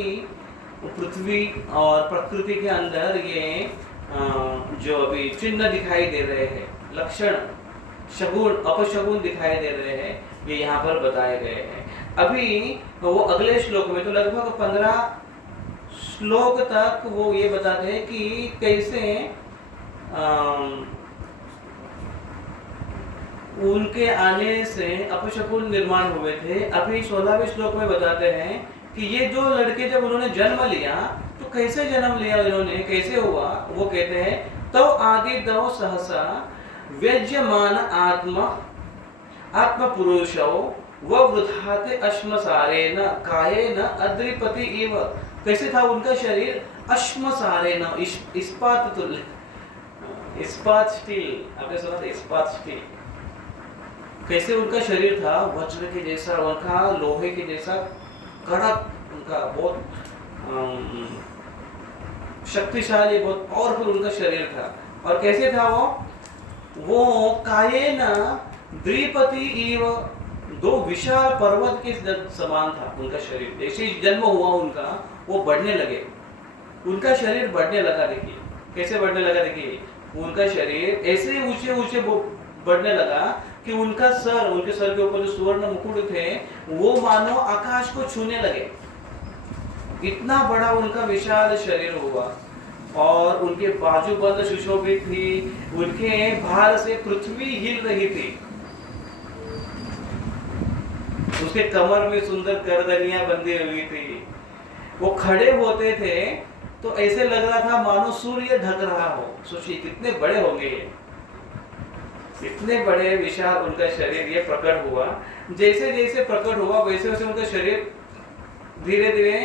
पृथ्वी और प्रकृति के अंदर ये जो अभी चिन्ह दिखाई दे रहे हैं, लक्षण, शगुन अपशगुन दिखाई दे रहे हैं, ये यहाँ पर बताए गए हैं। अभी वो अगले श्लोक में तो लगभग 15 श्लोक तक वो ये बताते हैं कि कैसे उनके आने से अपशकुन निर्माण हुए थे। अभी 16वें श्लोक में बताते हैं कि ये जो लड़के जब उन्होंने जन्म लिया तो कैसे जन्म लिया उन्होंने, कैसे हुआ। वो कहते हैं तो आदि दो सहसा व्यज्यमान आत्म पुरुषो व वृथाते अश्मसारेण कायेन अद्रिपति इव। कैसे था उनका शरीर, अश्मसारेण, इस्पात तुल्य, इस्पात स्टील, आपने सुना था इस्पात स्टील। कैसे उनका शरीर था, वज्र के जैसा, उनका लोहे के जैसा कड़क, उनका बहुत शक्तिशाली, बहुत पावरफुल उनका शरीर था। और कैसे था वो कायेन द्विपति इव, दो विशाल पर्वत के समान था उनका शरीर। जैसे ही जन्म हुआ उनका, वो बढ़ने लगे, उनका शरीर बढ़ने लगा। देखिए कैसे बढ़ने लगा, देखिए उनका शरीर ऐसे ऊंचे ऊंचे बढ़ने लगा कि उनका सर, उनके सर के ऊपर जो सुवर्ण मुकुट थे वो मानो आकाश को छूने लगे। इतना बड़ा उनका विशाल शरीर हुआ। और उनके बाजूबंद सुशोभित थी, उनके भार से पृथ्वी हिल रही थी। उसके कमर में सुंदर करदनियां बंधी हुई थी। वो खड़े होते थे तो ऐसे लग रहा था मानो सूर्य ढक रहा हो। सोचिए कितने बड़े होंगे ये, इतने बड़े विशाल उनका शरीर। ये प्रकट हुआ, जैसे जैसे प्रकट हुआ वैसे वैसे उनका शरीर धीरे धीरे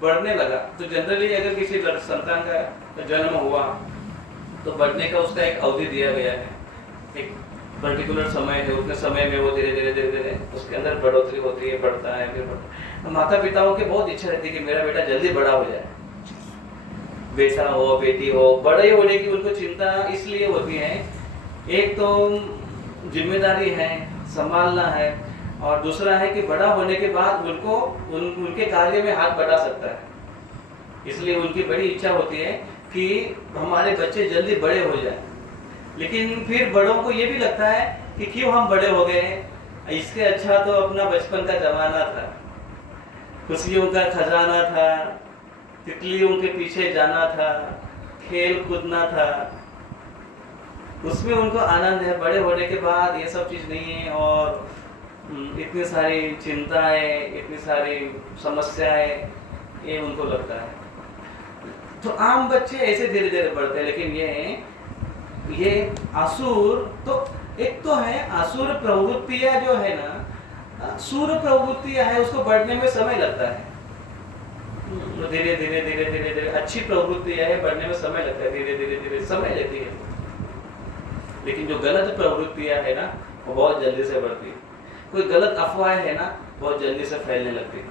बढ़ने लगा। तो जनरली अगर किसी संतान का जन्म हुआ तो बढ़ने का उसका एक अवधि दिया गया है, एक पर्टिकुलर समय है, उतने समय में वो धीरे धीरे धीरे धीरे उसके अंदर बढ़ोतरी होती है, बढ़ता है, फिर बढ़ता है। माता पिताओं की बहुत इच्छा रहती है कि मेरा बेटा जल्दी बड़ा हो जाए, बेटा हो बेटी हो। बड़े होने की उनको चिंता इसलिए होती है, एक तो जिम्मेदारी है, संभालना है, और दूसरा है कि बड़ा होने के बाद उनको उनके कार्य में हाथ बढ़ा सकता है। इसलिए उनकी बड़ी इच्छा होती है कि हमारे बच्चे जल्दी बड़े हो जाए। लेकिन फिर बड़ों को ये भी लगता है कि क्यों हम बड़े हो गए, इसके अच्छा तो अपना बचपन का जमाना था, खुशियों का खजाना था, तितलियों के पीछे जाना था, खेल कूदना था, उसमें उनको आनंद है। बड़े होने के बाद ये सब चीज़ नहीं है, और इतनी सारी चिंताएं, इतनी सारी समस्याएं, ये उनको लगता है। तो आम बच्चे ऐसे धीरे धीरे बढ़ते हैं। लेकिन ये असुर, तो एक तो है असुर प्रवृत्तियां जो है ना, सूर प्रवृत्तियां है, उसको बढ़ने में समय लगता है। तो धीरे धीरे धीरे धीरे धीरे अच्छी प्रवृत्तियां है, बढ़ने में समय लगता है, धीरे धीरे धीरे समय लेती है। लेकिन जो गलत प्रवृत्तियां है ना, वो बहुत जल्दी से बढ़ती है। कोई गलत अफवाह है ना, बहुत जल्दी से फैलने लगती है।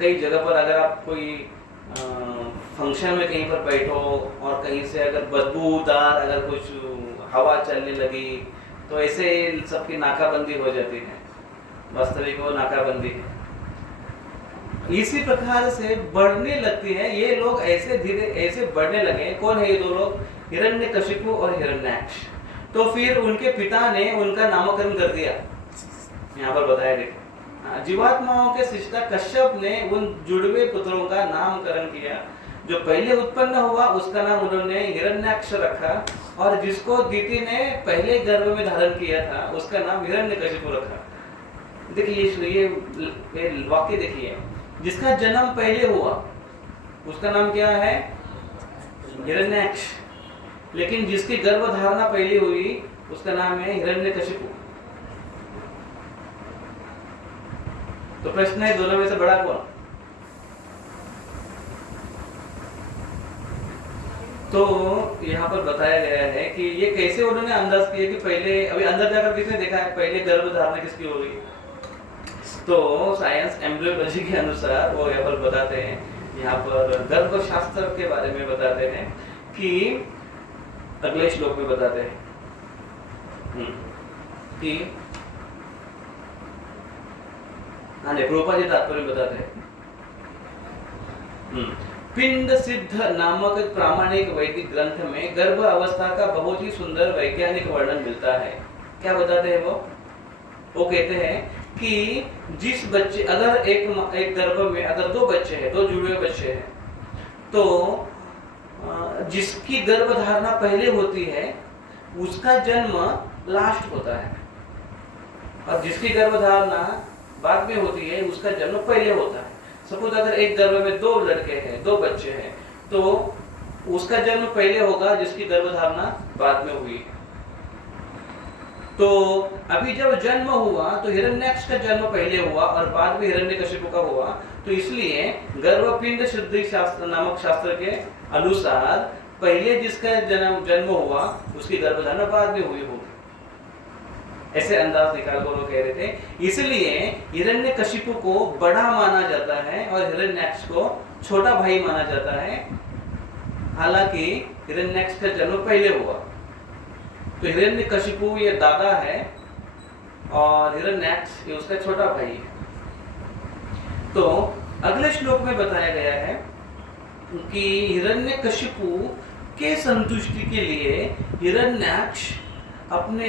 कई जगह पर अगर आप कोई फंक्शन में कहीं पर बैठो और कहीं से अगर बदबूदार अगर कुछ हवा चलने लगी तो ऐसे सबकी नाकाबंदी हो जाती है। वास्तविक वो नाकाबंदी है। इसी प्रकार से बढ़ने लगती है। ये लोग ऐसे धीरे ऐसे बढ़ने लगे। कौन है ये दो लोग? हिरण्यकशिपु और हिरण्याक्ष। तो फिर उनके पिता ने उनका नामकरण कर दिया। यहाँ पर बताया देखो, जीवात्माओं के सृष्टा कश्यप ने उन जुड़वे पुत्रों का नामकरण किया। जो पहले उत्पन्न हुआ उसका नाम उन्होंने हिरण्याक्ष रखा, और जिसको दीति ने पहले गर्भ में धारण किया था उसका नाम हिरण्यकशिपु रखा। देखिए ये वाक्य देखिए, जिसका जन्म पहले हुआ उसका नाम क्या है? हिरण्याक्ष। लेकिन जिसकी गर्भ धारणा पहले हुई उसका नाम है हिरण्यकशिपु। तो प्रश्न है, दोनों में से बड़ा कौन? तो यहाँ पर बताया गया है कि ये कैसे उन्होंने अंदाज किया कि पहले, अभी अंदर जाकर किसने देखा है पहले गर्भ धारणा किसकी हो गई? तो साइंस एम्ब्रियोलॉजी के अनुसार वो यहाँ पर बताते हैं, यहाँ पर गर्भशास्त्र के बारे में बताते हैं कि अगले श्लोक में बताते हैं कि प्रभुपाद जी तात्पर्य बताते हैं, पिंड सिद्ध नामक प्रामाणिक वैदिक ग्रंथ में गर्भ अवस्था का बहुत ही सुंदर वैज्ञानिक वर्णन मिलता है। क्या बताते हैं वो कहते हैं कि जिस बच्चे, अगर एक गर्भ में अगर दो बच्चे हैं, दो जुड़े हुए बच्चे हैं, तो जिसकी गर्भधारणा पहले होती है उसका जन्म लास्ट होता है, और जिसकी गर्भधारणा बाद में होती है उसका जन्म पहले होता है। सपोज अगर एक गर्भ में दो लड़के हैं, दो बच्चे हैं, तो उसका जन्म पहले होगा जिसकी गर्भधारणा बाद में हुई। तो अभी जब जन्म हुआ तो हिरण्याक्ष का जन्म पहले हुआ और बाद में हिरण्यकशिपु का हुआ, तो इसलिए गर्भपिंड शुद्धि शास्त्र नामक शास्त्र के अनुसार पहले जिसका जन्म हुआ उसकी गर्भधारणा बाद में हुई होगी। ऐसे अंदाज निकाल कर वो कह रहे थे। इसलिए हिरण्यकशिपु को बड़ा माना जाता है और हिरण्याक्ष को छोटा भाई माना जाता है, हालांकि हिरण्याक्ष का जन्म पहले हुआ। तो हिरण्यकशिपु ये दादा है और हिरण्याक्ष ये उसका छोटा भाई है। तो अगले श्लोक में बताया गया है कि हिरण्यकशिपु के संतुष्टि के लिए हिरण्याक्ष अपने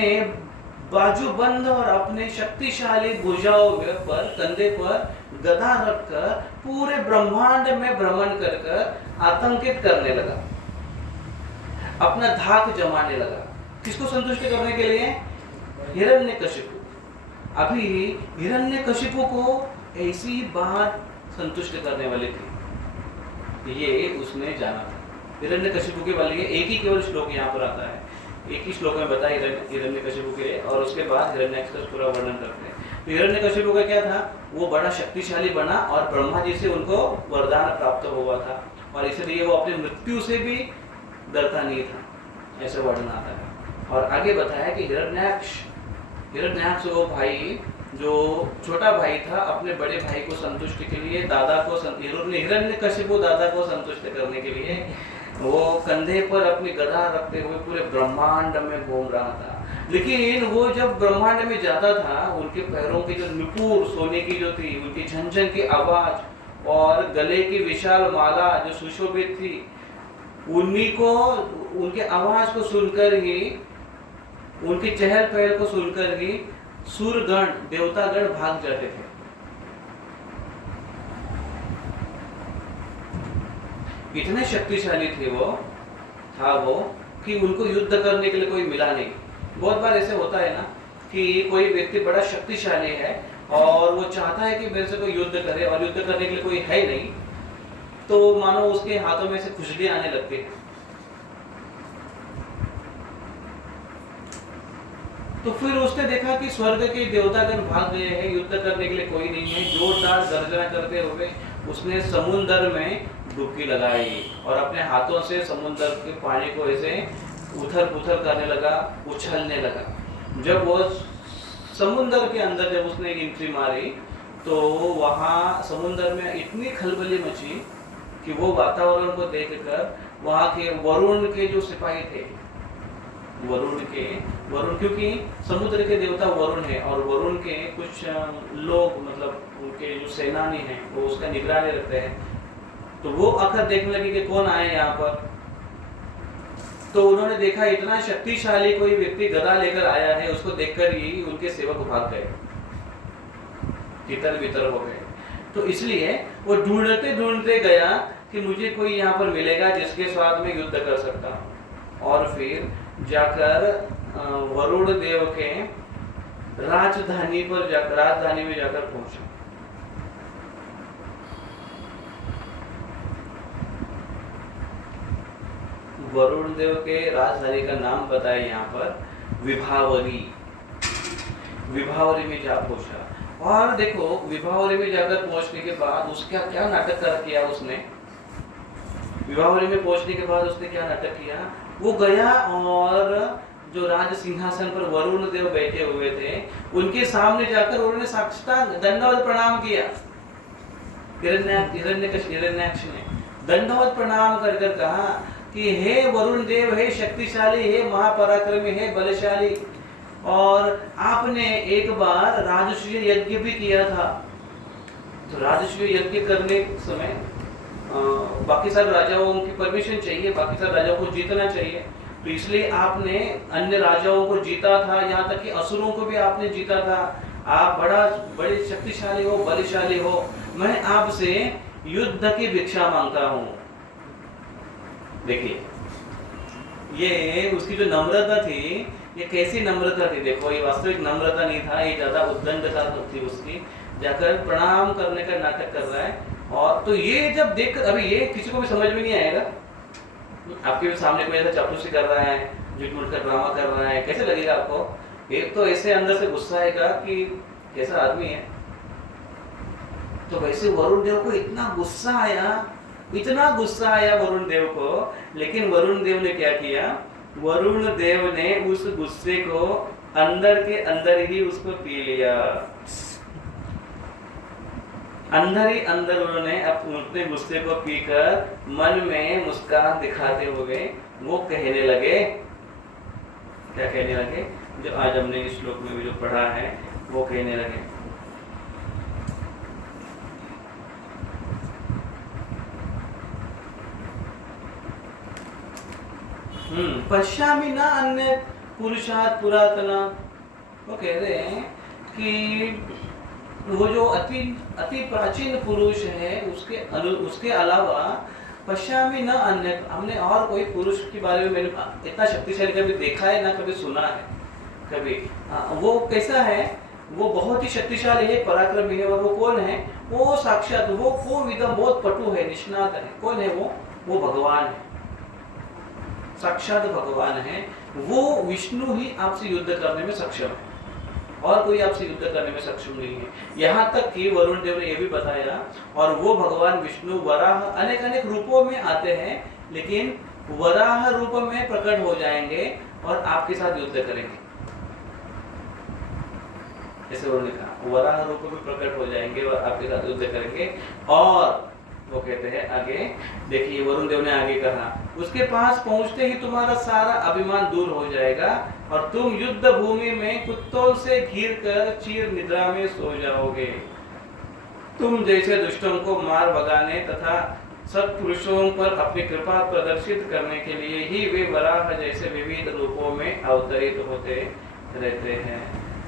बाजूबंद और अपने शक्तिशाली भुजाओं पर, कंधे पर गदा रखकर पूरे ब्रह्मांड में भ्रमण कर आतंकित करने लगा, अपना धाक जमाने लगा। किसको संतुष्ट करने के लिए? हिरण्यकशिपु। अभी हिरण्यकशिपु को ऐसी बात संतुष्ट करने वाली थी, ये उसने जाना था। हिरण्यकशिपु के वाले एक ही केवल श्लोक यहाँ पर आता है, एक ही श्लोक में बताया हिरण्यकशिपु के, और उसके बाद हिरण्याक्ष का पूरा वर्णन करते हैं। तो हिरण्यकशिपु का क्या था? वो बड़ा शक्तिशाली बना और ब्रह्मा जी से उनको वरदान प्राप्त हुआ था, और इसलिए वो अपनी मृत्यु से भी डरता नहीं था, ऐसे वर्णन आता है। और आगे बताया कि हिरण्याक्ष वो भाई जो छोटा भाई था, अपने बड़े भाई को संतुष्ट के लिए, दादा को हिरण्यकशिपु दादा को संतुष्ट करने के लिए वो कंधे पर अपनी गदा रखते हुए पूरे ब्रह्मांड में घूम रहा था। लेकिन वो जब ब्रह्मांड में जाता था, उनके पैरों की जो नुपुर सोने की जो थी, उनकी झनझन की आवाज और गले की विशाल माला जो सुशोभित थी, उन्हीं को, उनके आवाज को सुनकर ही, उनकी चहल पहल को सुनकर ही सूरगण, देवतागण भाग जाते थे। इतने शक्तिशाली थे वो कि उनको युद्ध करने के लिए कोई मिला नहीं। बहुत बार ऐसे होता है ना कि कोई व्यक्ति बड़ा शक्तिशाली है और वो चाहता है कि मेरे से कोई युद्ध करे, और युद्ध करने के लिए कोई है नहीं, तो मानो उसके हाथों में से खुजली आने लगती है। तो फिर उसने देखा कि स्वर्ग के देवतागण भाग गए हैं, युद्ध करने के लिए कोई नहीं है। जोरदार गर्जना करते हुए उसने समुद्र में डुबकी लगाई और अपने हाथों से समुद्र के पानी को ऐसे उथल पुथल करने लगा, उछलने लगा। जब वो समुद्र के अंदर जब उसने एंट्री मारी तो वहाँ समुद्र में इतनी खलबली मची कि वो वातावरण को देखकर वहाँ के वरुण के जो सिपाही थे, वरुण क्योंकि समुद्र के देवता वरुण है, और वरुण के कुछ लोग, मतलब उनके जो सेनानी हैं, वो उसका निगरानी रखते हैं। तो वो आकर देखने लगे कि कौन आए यहाँ पर। तो उन्होंने देखा इतना शक्तिशाली कोई व्यक्ति गदा लेकर आया है, उसको देखकर ही उनके सेवक भाग गए तितर बितर हो गए। तो इसलिए वो ढूंढते ढूंढते गया कि मुझे कोई यहाँ पर मिलेगा जिसके साथ में युद्ध कर सकता हूँ। और फिर जाकर वरुण देव के राजधानी में जाकर पहुंचा। वरुण देव के राजधानी का नाम बताया यहाँ पर विभावरी। विभावरी में जा पहुंचा और देखो विभावरी में जाकर पहुंचने के बाद उसका क्या नाटक कर किया उसने। विभावरी में पहुंचने के बाद उसने क्या नाटक किया, वो गया और जो राज सिंहासन पर वरुण देव बैठे हुए थे उनके सामने जाकर उन्होंने साष्टांग दंडवत प्रणाम किया। हिरण्यकश्यप ने दंडवत प्रणाम कर कर कहा कि हे वरुण देव, हे शक्तिशाली, हे महापराक्रमी, हे बलशाली, और आपने एक बार राजसूय यज्ञ भी किया था। तो राजसूय यज्ञ करने समय बाकी सारे राजाओं की परमिशन चाहिए, बाकी सारे राजाओं को जीतना चाहिए। तो इसलिए आपने अन्य राजाओं को जीता था, यहाँ तक कि असुरों को भी आपने जीता था। आप बड़े शक्तिशाली हो, बलशाली हो। मैं आपसे युद्ध की भिक्षा मांगता हूँ। देखिए ये उसकी जो नम्रता थी, ये कैसी नम्रता थी। देखो ये वास्तविक नम्रता नहीं था, ये ज्यादा उद्दंडता थी उसकी। जाकर प्रणाम करने का नाटक कर रहा है। और तो ये जब देख, अभी ये किसी को भी समझ में नहीं आएगा। आपके भी सामने कोई ऐसा चापलूसी कर रहा है, झूठ-मूठ का ड्रामा कर रहा है, कैसे लगेगा आपको? एक तो ऐसे अंदर से गुस्सा आएगा कि कैसा आदमी है। तो वैसे वरुण देव को इतना गुस्सा आया वरुण देव को। लेकिन वरुण देव ने क्या किया, वरुण देव ने उस गुस्से को अंदर के अंदर ही उसको पी लिया। अंदर ही अंदर उन्होंने अपने गुस्से को पीकर मन में मुस्कान दिखाते हुए वो कहने लगे, क्या कहने लगे, जो आज हमने इस श्लोक में भी जो पढ़ा है वो कहने लगे। पश्यामि न अन्य पुरुषात् पुरातना। वो कह रहे हैं कि वो जो अति प्राचीन पुरुष है उसके अलावा पश्यामि न अन्य, हमने और कोई पुरुष के बारे में मैंने इतना शक्तिशाली कभी देखा है ना कभी सुना है कभी। वो कैसा है, वो बहुत ही शक्तिशाली है, पराक्रमी है। और वो कौन है, वो साक्षात वो विदम बहुत पटु है, निष्णात है। कौन है वो भगवान है, साक्षात भगवान है। वो विष्णु ही आपसे युद्ध करने में सक्षम है और कोई आपसे युद्ध करने में सक्षम नहीं है। यहाँ तक कि वरुण देव ने यह भी बताया, और वो भगवान विष्णु वराह अनेक रूपों में आते हैं, लेकिन वराह रूप में प्रकट हो जाएंगे और आपके साथ युद्ध करेंगे। जैसे उन्होंने कहा वराह रूप में प्रकट हो जाएंगे और आपके साथ युद्ध करेंगे। और वो कहते हैं आगे, देखिए वरुण देव ने आगे कहा, उसके पास पहुंचते ही तुम्हारा सारा अभिमान दूर हो जाएगा और तुम युद्ध भूमि में कुत्तों से घिर कर चीर निद्रा में सो जाओगे। तुम जैसे दुष्टों को मार भगाने तथा सत्पुरुषों पर अपनी कृपा प्रदर्शित करने के लिए ही वे वराह जैसे विविध रूपों में अवतरित होते रहते हैं।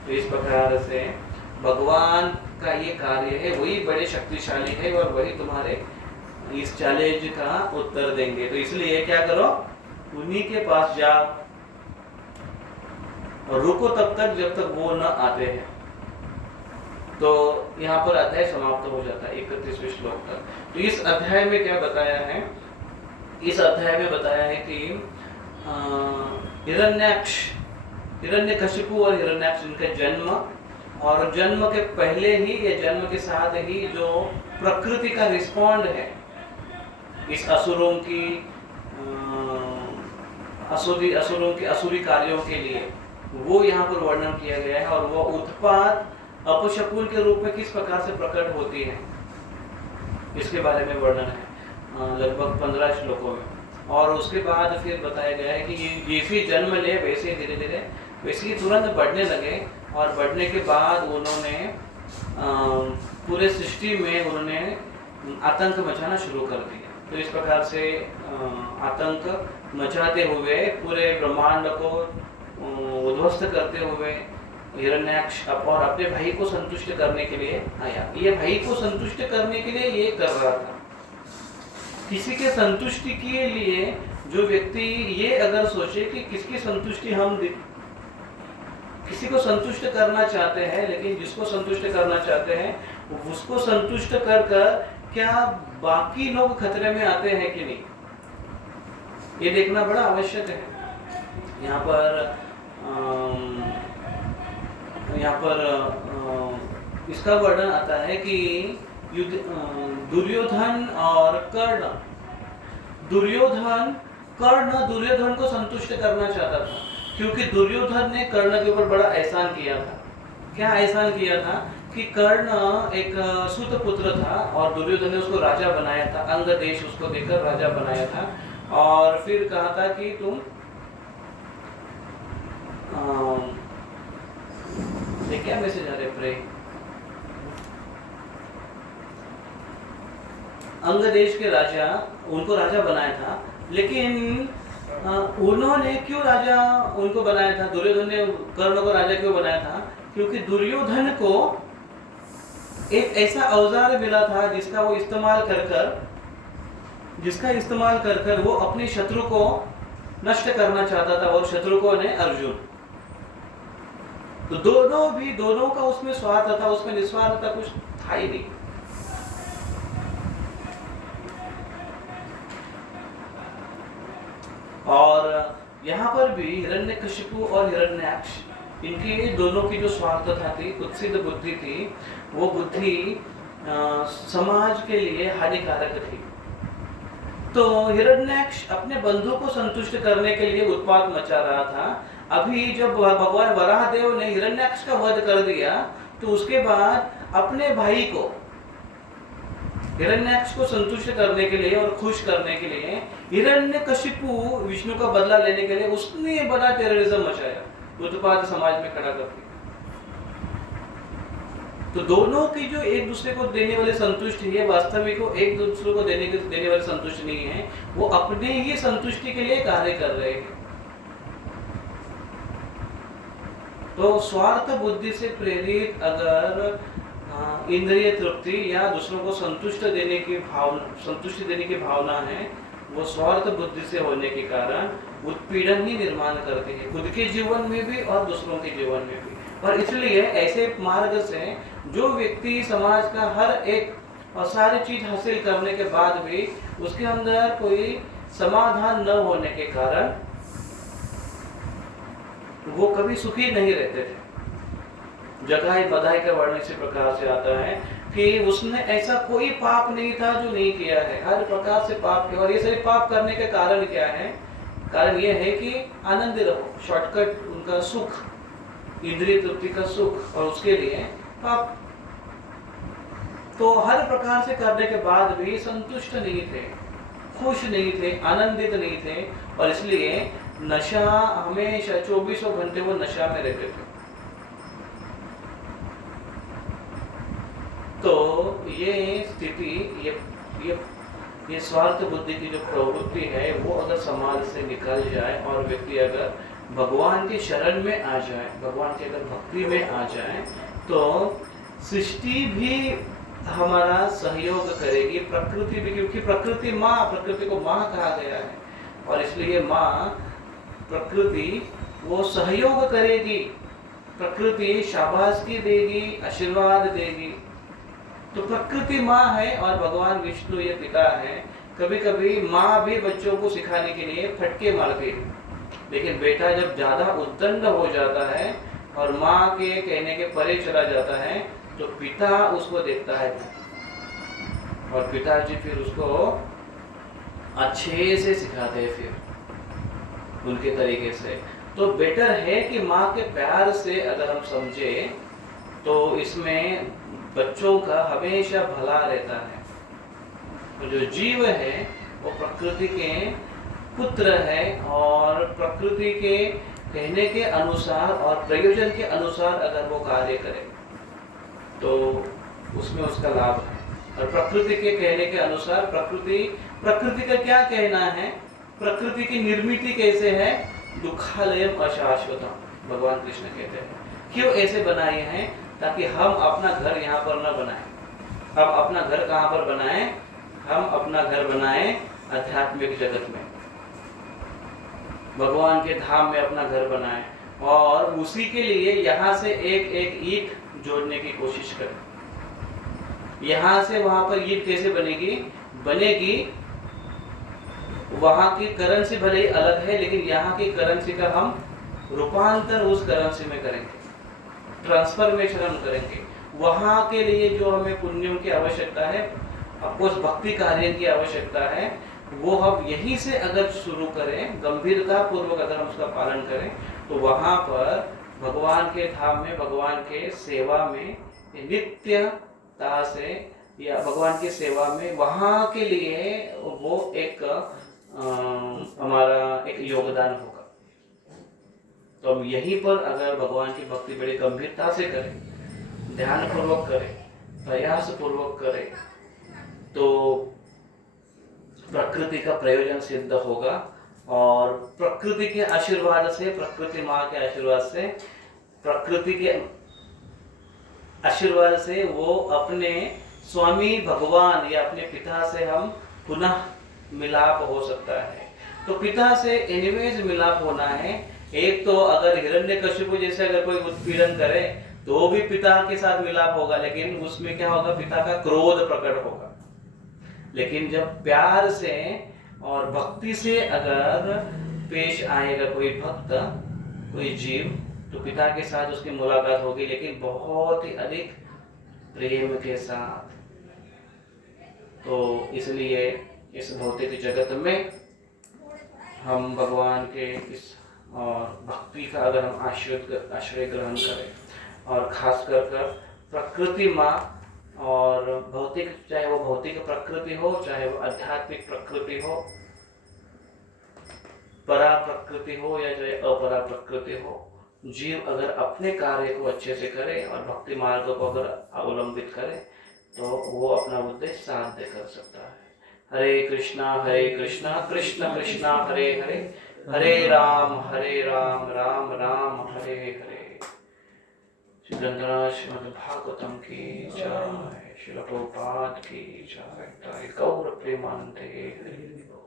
तो इस प्रकार से भगवान का ये कार्य है, वही बड़े शक्तिशाली है और वही तुम्हारे इस चैलेंज का उत्तर देंगे। तो इसलिए क्या करो, उन्हीं के पास जाओ और रुको तब तक जब तक वो न आते हैं। तो यहाँ पर अध्याय समाप्त हो जाता है 31वें श्लोक तक। तो इस अध्याय में क्या बताया है, इस अध्याय में बताया है कि हिरण्यकशिपु और हिरण्याक्ष इनका जन्म, और जन्म के पहले ही या जन्म के साथ ही जो प्रकृति का रिस्पॉन्ड है इस असुरों के असुरी कार्यों के लिए, वो यहाँ पर वर्णन किया गया है। और वो उत्पात अपशकुन के रूप में किस प्रकार से प्रकट होती है इसके बारे में वर्णन है लगभग 15 श्लोकों में। और उसके बाद फिर बताया गया है कि जैसे जन्म ले वैसे धीरे धीरे वैसे ही तुरंत बढ़ने लगे, और बढ़ने के बाद उन्होंने पूरे सृष्टि में उन्होंने आतंक मचाना शुरू कर दिया। तो इस प्रकार से आतंक मचाते हुए पूरे ब्रह्मांड को उद्ध्वस्त करते हुए हिरण्याक्ष और अपने भाई को संतुष्ट करने के लिए आया। ये भाई को संतुष्ट करने के लिए ये कर रहा था। किसी के संतुष्टि के लिए जो व्यक्ति ये अगर सोचे कि किसकी संतुष्टि हम किसी को संतुष्ट करना चाहते हैं, लेकिन जिसको संतुष्ट करना चाहते हैं उसको संतुष्ट कर कर क्या बाकी लोग खतरे में आते हैं कि नहीं, ये देखना बड़ा आवश्यक है। यहाँ पर इसका वर्णन आता है कि दुर्योधन और कर्ण, दुर्योधन को संतुष्ट करना चाहता था, क्योंकि दुर्योधन ने कर्ण के ऊपर बड़ा एहसान किया था। क्या एहसान किया था कि कर्ण एक सूत पुत्र था और दुर्योधन ने उसको राजा बनाया था, अंग देश उसको देकर राजा बनाया था, और फिर कहा था कि तुम क्या मैसेज आ रहे प्रे अंग देश के राजा, उनको राजा बनाया था, लेकिन उन्होंने क्यों राजा उनको बनाया था, दुर्योधन ने कर्ण को राजा क्यों बनाया था, क्योंकि दुर्योधन को एक ऐसा औजार मिला था जिसका इस्तेमाल कर वो अपने शत्रु को नष्ट करना चाहता था, और शत्रु को ने अर्जुन। तो दोनों का उसमें स्वार्थ था, उसमें निस्वार्थ था, कुछ था ही नहीं। और यहाँ पर भी हिरण्यकशिपु और हिरण्याक्ष, इनकी दोनों की जो स्वार्थता थी, कुत्सित बुद्धि थी, वो बुद्धि समाज के लिए हानिकारक थी। तो हिरण्याक्ष अपने बंधु को संतुष्ट करने के लिए उत्पात मचा रहा था। अभी जब भगवान वराहदेव ने हिरण्याक्ष का वध कर दिया, तो उसके बाद अपने भाई को, हिरण्याक्ष को संतुष्ट करने के लिए और खुश करने के लिए हिरण्यकशिपु विष्णु का बदला लेने के लिए उसने बड़ा टेररिज्म मचाया, उत्पात समाज में खड़ा करके। तो दोनों की जो एक दूसरे को देने वाली संतुष्टि है, वास्तविक को एक दूसरे को देने वाली संतुष्टि नहीं है, वो अपने ही संतुष्टि के लिए कार्य कर रहे हैं। तो स्वार्थ बुद्धि से प्रेरित अगर इंद्रिय तृप्ति या दूसरों को संतुष्टि देने की भावना है, वो स्वार्थ बुद्धि से होने के कारण उत्पीड़न ही निर्माण करते हैं, खुद के जीवन में भी और दूसरों के जीवन में भी। और इसलिए ऐसे मार्ग से जो व्यक्ति समाज का हर एक और सारी चीज हासिल करने के बाद भी उसके अंदर कोई समाधान न होने के कारण वो कभी सुखी नहीं रहते थे। जगाई बधाई का वर्णन इसी प्रकार से आता है कि उसने ऐसा कोई पाप नहीं था जो नहीं किया है, हर प्रकार से पाप किया। और ये सारे पाप करने के कारण क्या है? कारण ये है कि आनंद रहो, शॉर्टकट उनका सुख, इंद्रिय तृप्ति का सुख, और उसके लिए पाप। तो हर प्रकार से करने के बाद भी संतुष्ट नहीं थे, खुश नहीं थे, आनंदित नहीं थे, और इसलिए नशा हमेशा 24 घंटे वो नशा में रहते थे। तो ये स्थिति, ये स्वार्थ बुद्धि की जो प्रवृत्ति है, वो अगर समाज से निकल जाए और व्यक्ति अगर भगवान की शरण में आ जाए, भगवान की अगर भक्ति में आ जाए, तो सृष्टि भी हमारा सहयोग करेगी, प्रकृति भी, क्योंकि प्रकृति को माँ कहा गया है, और इसलिए माँ प्रकृति वो सहयोग करेगी, प्रकृति शाबाशी देगी, आशीर्वाद देगी। तो प्रकृति माँ है और भगवान विष्णु ये पिता है। कभी कभी माँ भी बच्चों को सिखाने के लिए फटके मारती है, लेकिन बेटा जब ज्यादा उद्दंड हो जाता है और माँ के कहने के परे चला जाता है, तो पिता उसको देखता है, और पिताजी फिर उसको अच्छे से सिखाते हैं, फिर उनके तरीके से। तो बेटर है कि माँ के प्यार से अगर हम समझे, तो इसमें बच्चों का हमेशा भला रहता है। तो जो जीव है वो प्रकृति के पुत्र है, और प्रकृति के कहने के अनुसार और प्रयोजन के अनुसार अगर वो कार्य करे तो उसमें उसका लाभ है। और प्रकृति के कहने के अनुसार, प्रकृति का क्या कहना है, प्रकृति की निर्मिति कैसे है, दुखालयम अशाश्वतम, भगवान कृष्ण कहते हैं क्यों ऐसे बनाए हैं? ताकि हम अपना घर यहाँ पर न बनाएं। हम अपना घर कहाँ पर बनाएं? हम अपना घर बनाएं आध्यात्मिक जगत में, भगवान के धाम में अपना घर बनाएं, और उसी के लिए यहाँ से एक एक ईंट जोड़ने की कोशिश करें। यहाँ से वहां पर ईंट कैसे बनेगी? बनेगी, वहां की करेंसी भले ही अलग है, लेकिन यहाँ की करेंसी का हम रूपांतर उस करेंसी में करेंगे, ट्रांसफॉर्मेशन हम करेंगे। वहां के लिए जो हमें पुण्यों की आवश्यकता है, अफकोर्स भक्ति कार्य की आवश्यकता है, वो हम यहीं से अगर शुरू करें, गंभीरता पूर्वक अगर हम उसका पालन करें, तो वहां पर भगवान के धाम में, भगवान के सेवा में नित्यता से, या भगवान की सेवा में, वहां के लिए वो एक हमारा एक योगदान होगा। तो हम यहीं पर अगर भगवान की भक्ति बड़ी गंभीरता से करें, ध्यान पूर्वक करें, प्रयास पूर्वक करें, तो प्रकृति का प्रयोजन सिद्ध होगा। और प्रकृति के आशीर्वाद से, प्रकृति माँ के आशीर्वाद से, प्रकृति के आशीर्वाद से वो अपने स्वामी भगवान या अपने पिता से हम पुनः मिलाप हो सकता है। तो पिता से एनीवेज मिलाप होना है। एक तो अगर हिरण्यकशिपु जैसे अगर कोई उत्पीड़न करे तो भी पिता के साथ मिलाप होगा, लेकिन उसमें क्या होगा? पिता का क्रोध प्रकट होगा। लेकिन जब प्यार से और भक्ति से अगर पेश आएगा कोई भक्त, कोई जीव, तो पिता के साथ उसकी मुलाकात होगी, लेकिन बहुत ही अधिक प्रेम के साथ। तो इसलिए इस भौतिक जगत में हम भगवान के इस और भक्ति का अगर हम आश्रय ग्रहण करें, और खास कर प्रकृति माँ और भौतिक, चाहे वो भौतिक प्रकृति हो, चाहे वो आध्यात्मिक प्रकृति हो, परा प्रकृति हो या चाहे अपरा प्रकृति हो, जीव अगर अपने कार्य को अच्छे से करे और भक्ति मार्ग को अगर अवलंबित करे, तो वो अपना उद्देश्य साध्य कर सकता है। हरे कृष्णा कृष्ण कृष्णा हरे हरे, हरे राम राम राम हरे हरे। श्री ग्रंथराज श्रीमद् भागवतम की जय, श्री प्रभुपाद की जय, गौर प्रेमानंदे हरे।